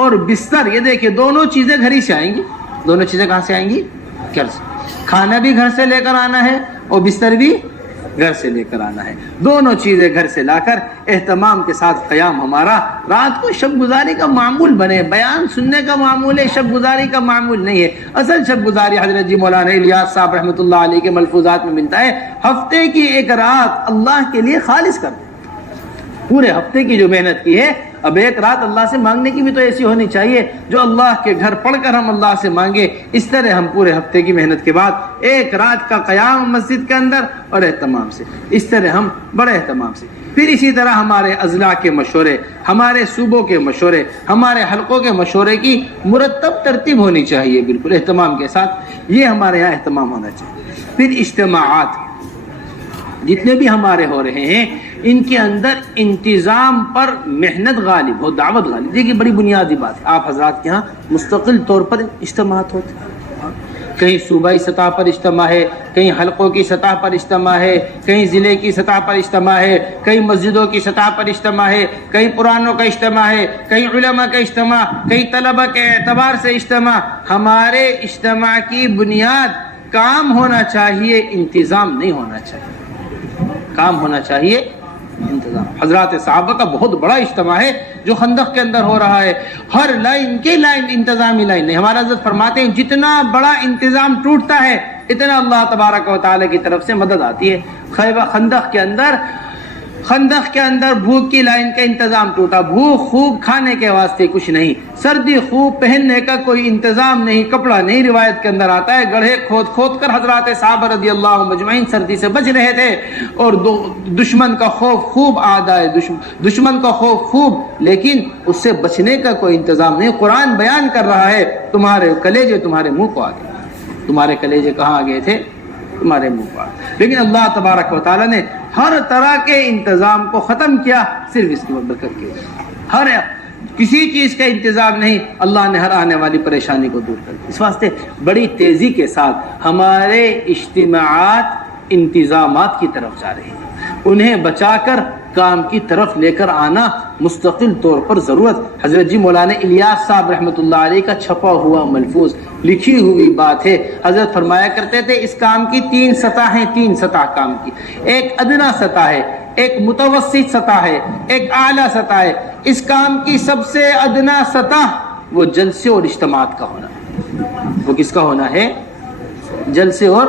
اور بستر، یہ دیکھیے دونوں چیزیں گھر ہی سے آئیں گی. دونوں چیزیں کہاں سے آئیں گی؟ گھر سے. کھانا بھی گھر سے لے کر آنا ہے اور بستر بھی گھر سے لے کر آنا ہے. دونوں چیزیں گھر سے لا کر اہتمام کے ساتھ قیام ہمارا رات کو شب گزاری کا معمول بنے. بیان سننے کا معمول ہے، شب گزاری کا معمول نہیں ہے. اصل شب گزاری حضرت جی مولانا الیاس صاحب رحمۃ اللہ علیہ کے ملفوظات میں ملتا ہے، ہفتے کی ایک رات اللہ کے لیے خالص کر دیں. پورے ہفتے کی جو محنت کی ہے، اب ایک رات اللہ سے مانگنے کی بھی تو ایسی ہونی چاہیے جو اللہ کے گھر پڑھ کر ہم اللہ سے مانگے. اس طرح ہم پورے ہفتے کی محنت کے بعد ایک رات کا قیام مسجد کے اندر اور اہتمام سے، اس طرح ہم بڑے اہتمام سے. پھر اسی طرح ہمارے اضلاع کے مشورے، ہمارے صوبوں کے مشورے، ہمارے حلقوں کے مشورے کی مرتب ترتیب ہونی چاہیے، بالکل اہتمام کے ساتھ. یہ ہمارے یہاں اہتمام ہونا چاہیے. پھر اجتماعات جتنے بھی ہمارے ہو رہے ہیں، ان کے اندر انتظام پر محنت غالب ہو، دعوت غالب. دیکھیے بڑی بنیادی بات ہے، آپ حضرات کے ہاں مستقل طور پر اجتماعات ہوتے ہیں. کہیں صوبائی سطح پر اجتماع ہے، کہیں حلقوں کی سطح پر اجتماع ہے، کہیں ضلع کی سطح پر اجتماع ہے، کہیں مسجدوں کی سطح پر اجتماع ہے، کہیں پرانوں کا اجتماع ہے، کہیں علماء کا اجتماع، کہیں طلباء کے اعتبار سے اجتماع. ہمارے اجتماع کی بنیاد کام ہونا چاہیے، انتظام نہیں ہونا چاہیے. کام ہونا چاہیے، انتظام. حضرات صحابہ کا بہت بڑا اجتماع ہے جو خندق کے اندر ہو رہا ہے. ہر لائن کے لائن انتظامی لائن نہیں. ہمارا حضرت فرماتے ہیں جتنا بڑا انتظام ٹوٹتا ہے اتنا اللہ تبارک و تعالی کی طرف سے مدد آتی ہے. خندق کے اندر بھوک کی لائن کا انتظام ٹوٹا. بھوک خوب کھانے کے واسطے کچھ نہیں، سردی خوب پہننے کا کوئی انتظام نہیں، کپڑا نہیں. روایت کے اندر آتا ہے گڑھے کھود کھود کر حضرات صحابہ رضی اللہ عنہم مجمعین سردی سے بچ رہے تھے. اور دشمن کا خوف خوب آدا ہے، دشمن کا خوف خوب، لیکن اس سے بچنے کا کوئی انتظام نہیں. قرآن بیان کر رہا ہے تمہارے کلیجے تمہارے منہ کو آ گئے. تمہارے کلیجے کہاں آ گئے تھے؟ تمہارے منہ پر. لیکن اللہ تبارک و تعالیٰ نے ہر طرح کے انتظام کو ختم کیا صرف اس کی برکت کے. ہر کسی چیز کا انتظام نہیں، اللہ نے ہر آنے والی پریشانی کو دور کر دیا. اس واسطے بڑی تیزی کے ساتھ ہمارے اجتماعات انتظامات کی طرف جا رہے ہیں. انہیں بچا کر کام کی طرف لے کر آنا مستقل طور پر ضرورت. حضرت جی مولانا الیاس صاحب رحمۃ اللہ علیہ کا چھپا ہوا ملفوظ، لکھی ہوئی بات ہے. حضرت فرمایا کرتے تھے اس کام کی 3 سطح ہیں. 3 سطح کام کی، ایک ادنا سطح ہے، ایک متوسط سطح ہے، ایک اعلیٰ سطح ہے. اس کام کی سب سے ادنا سطح وہ جلسے اور اجتماعات کا ہونا ہے. وہ کس کا ہونا ہے؟ جلسے اور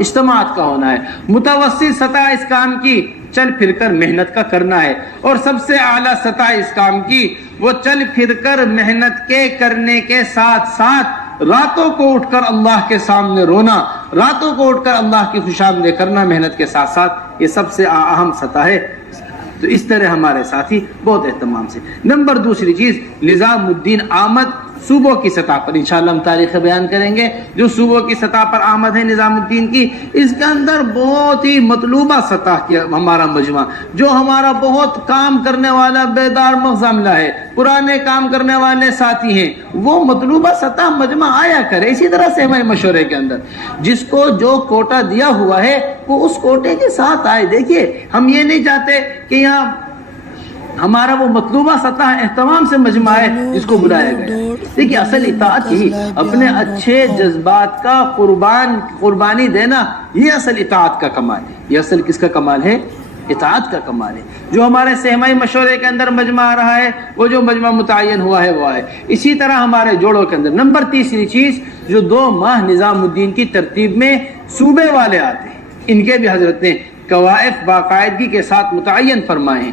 اجتماعات کا ہونا ہے. متوسط سطح اس کام کی چل پھر کر محنت کا کرنا ہے. اور سب سے اعلیٰ سطح اس کام کی وہ چل پھر کر محنت کے کرنے کے ساتھ ساتھ راتوں کو اٹھ کر اللہ کے سامنے رونا، راتوں کو اٹھ کر اللہ کی خوشامدی کرنا محنت کے ساتھ ساتھ. یہ سب سے اہم سطح ہے. تو اس طرح ہمارے ساتھی بہت اہتمام سے. نمبر دوسری چیز، نظام الدین آمد صوبوں کی سطح پر. انشاءاللہ ہم تاریخ بیان کریں گے جو صوبوں کی سطح پر آمد ہے نظام الدین کی. اس کے اندر بہت ہی مطلوبہ سطح کی ہمارا مجمع، جو ہمارا بہت کام کرنے والا بیدار مغز عملہ ہے، پرانے کام کرنے والے ساتھی ہیں، وہ مطلوبہ سطح مجمع آیا کرے. اسی طرح سے ہمارے مشورے کے اندر جس کو جو کوٹا دیا ہوا ہے وہ اس کوٹے کے ساتھ آئے. دیکھیے ہم یہ نہیں چاہتے کہ یہاں ہمارا وہ مطلوبہ سطح اہتمام سے مجمع ہے جس کو بلایا گیا. دیکھیے اصل اطاعت ہی اپنے اچھے جذبات کا قربانی دینا، یہ اصل اطاعت کا کمال ہے. یہ اصل کس کا کمال ہے؟ اطاعت کا کمال ہے. جو ہمارے سہمائی مشورے کے اندر مجمع آ رہا ہے وہ جو مجمع متعین ہوا ہے وہ ہے. اسی طرح ہمارے جوڑوں کے اندر نمبر تیسری چیز، جو 2 ماہ نظام الدین کی ترتیب میں صوبے والے آتے ہیں، ان کے بھی حضرت نے قوائف باقاعدگی کے ساتھ متعین فرمائے ہیں.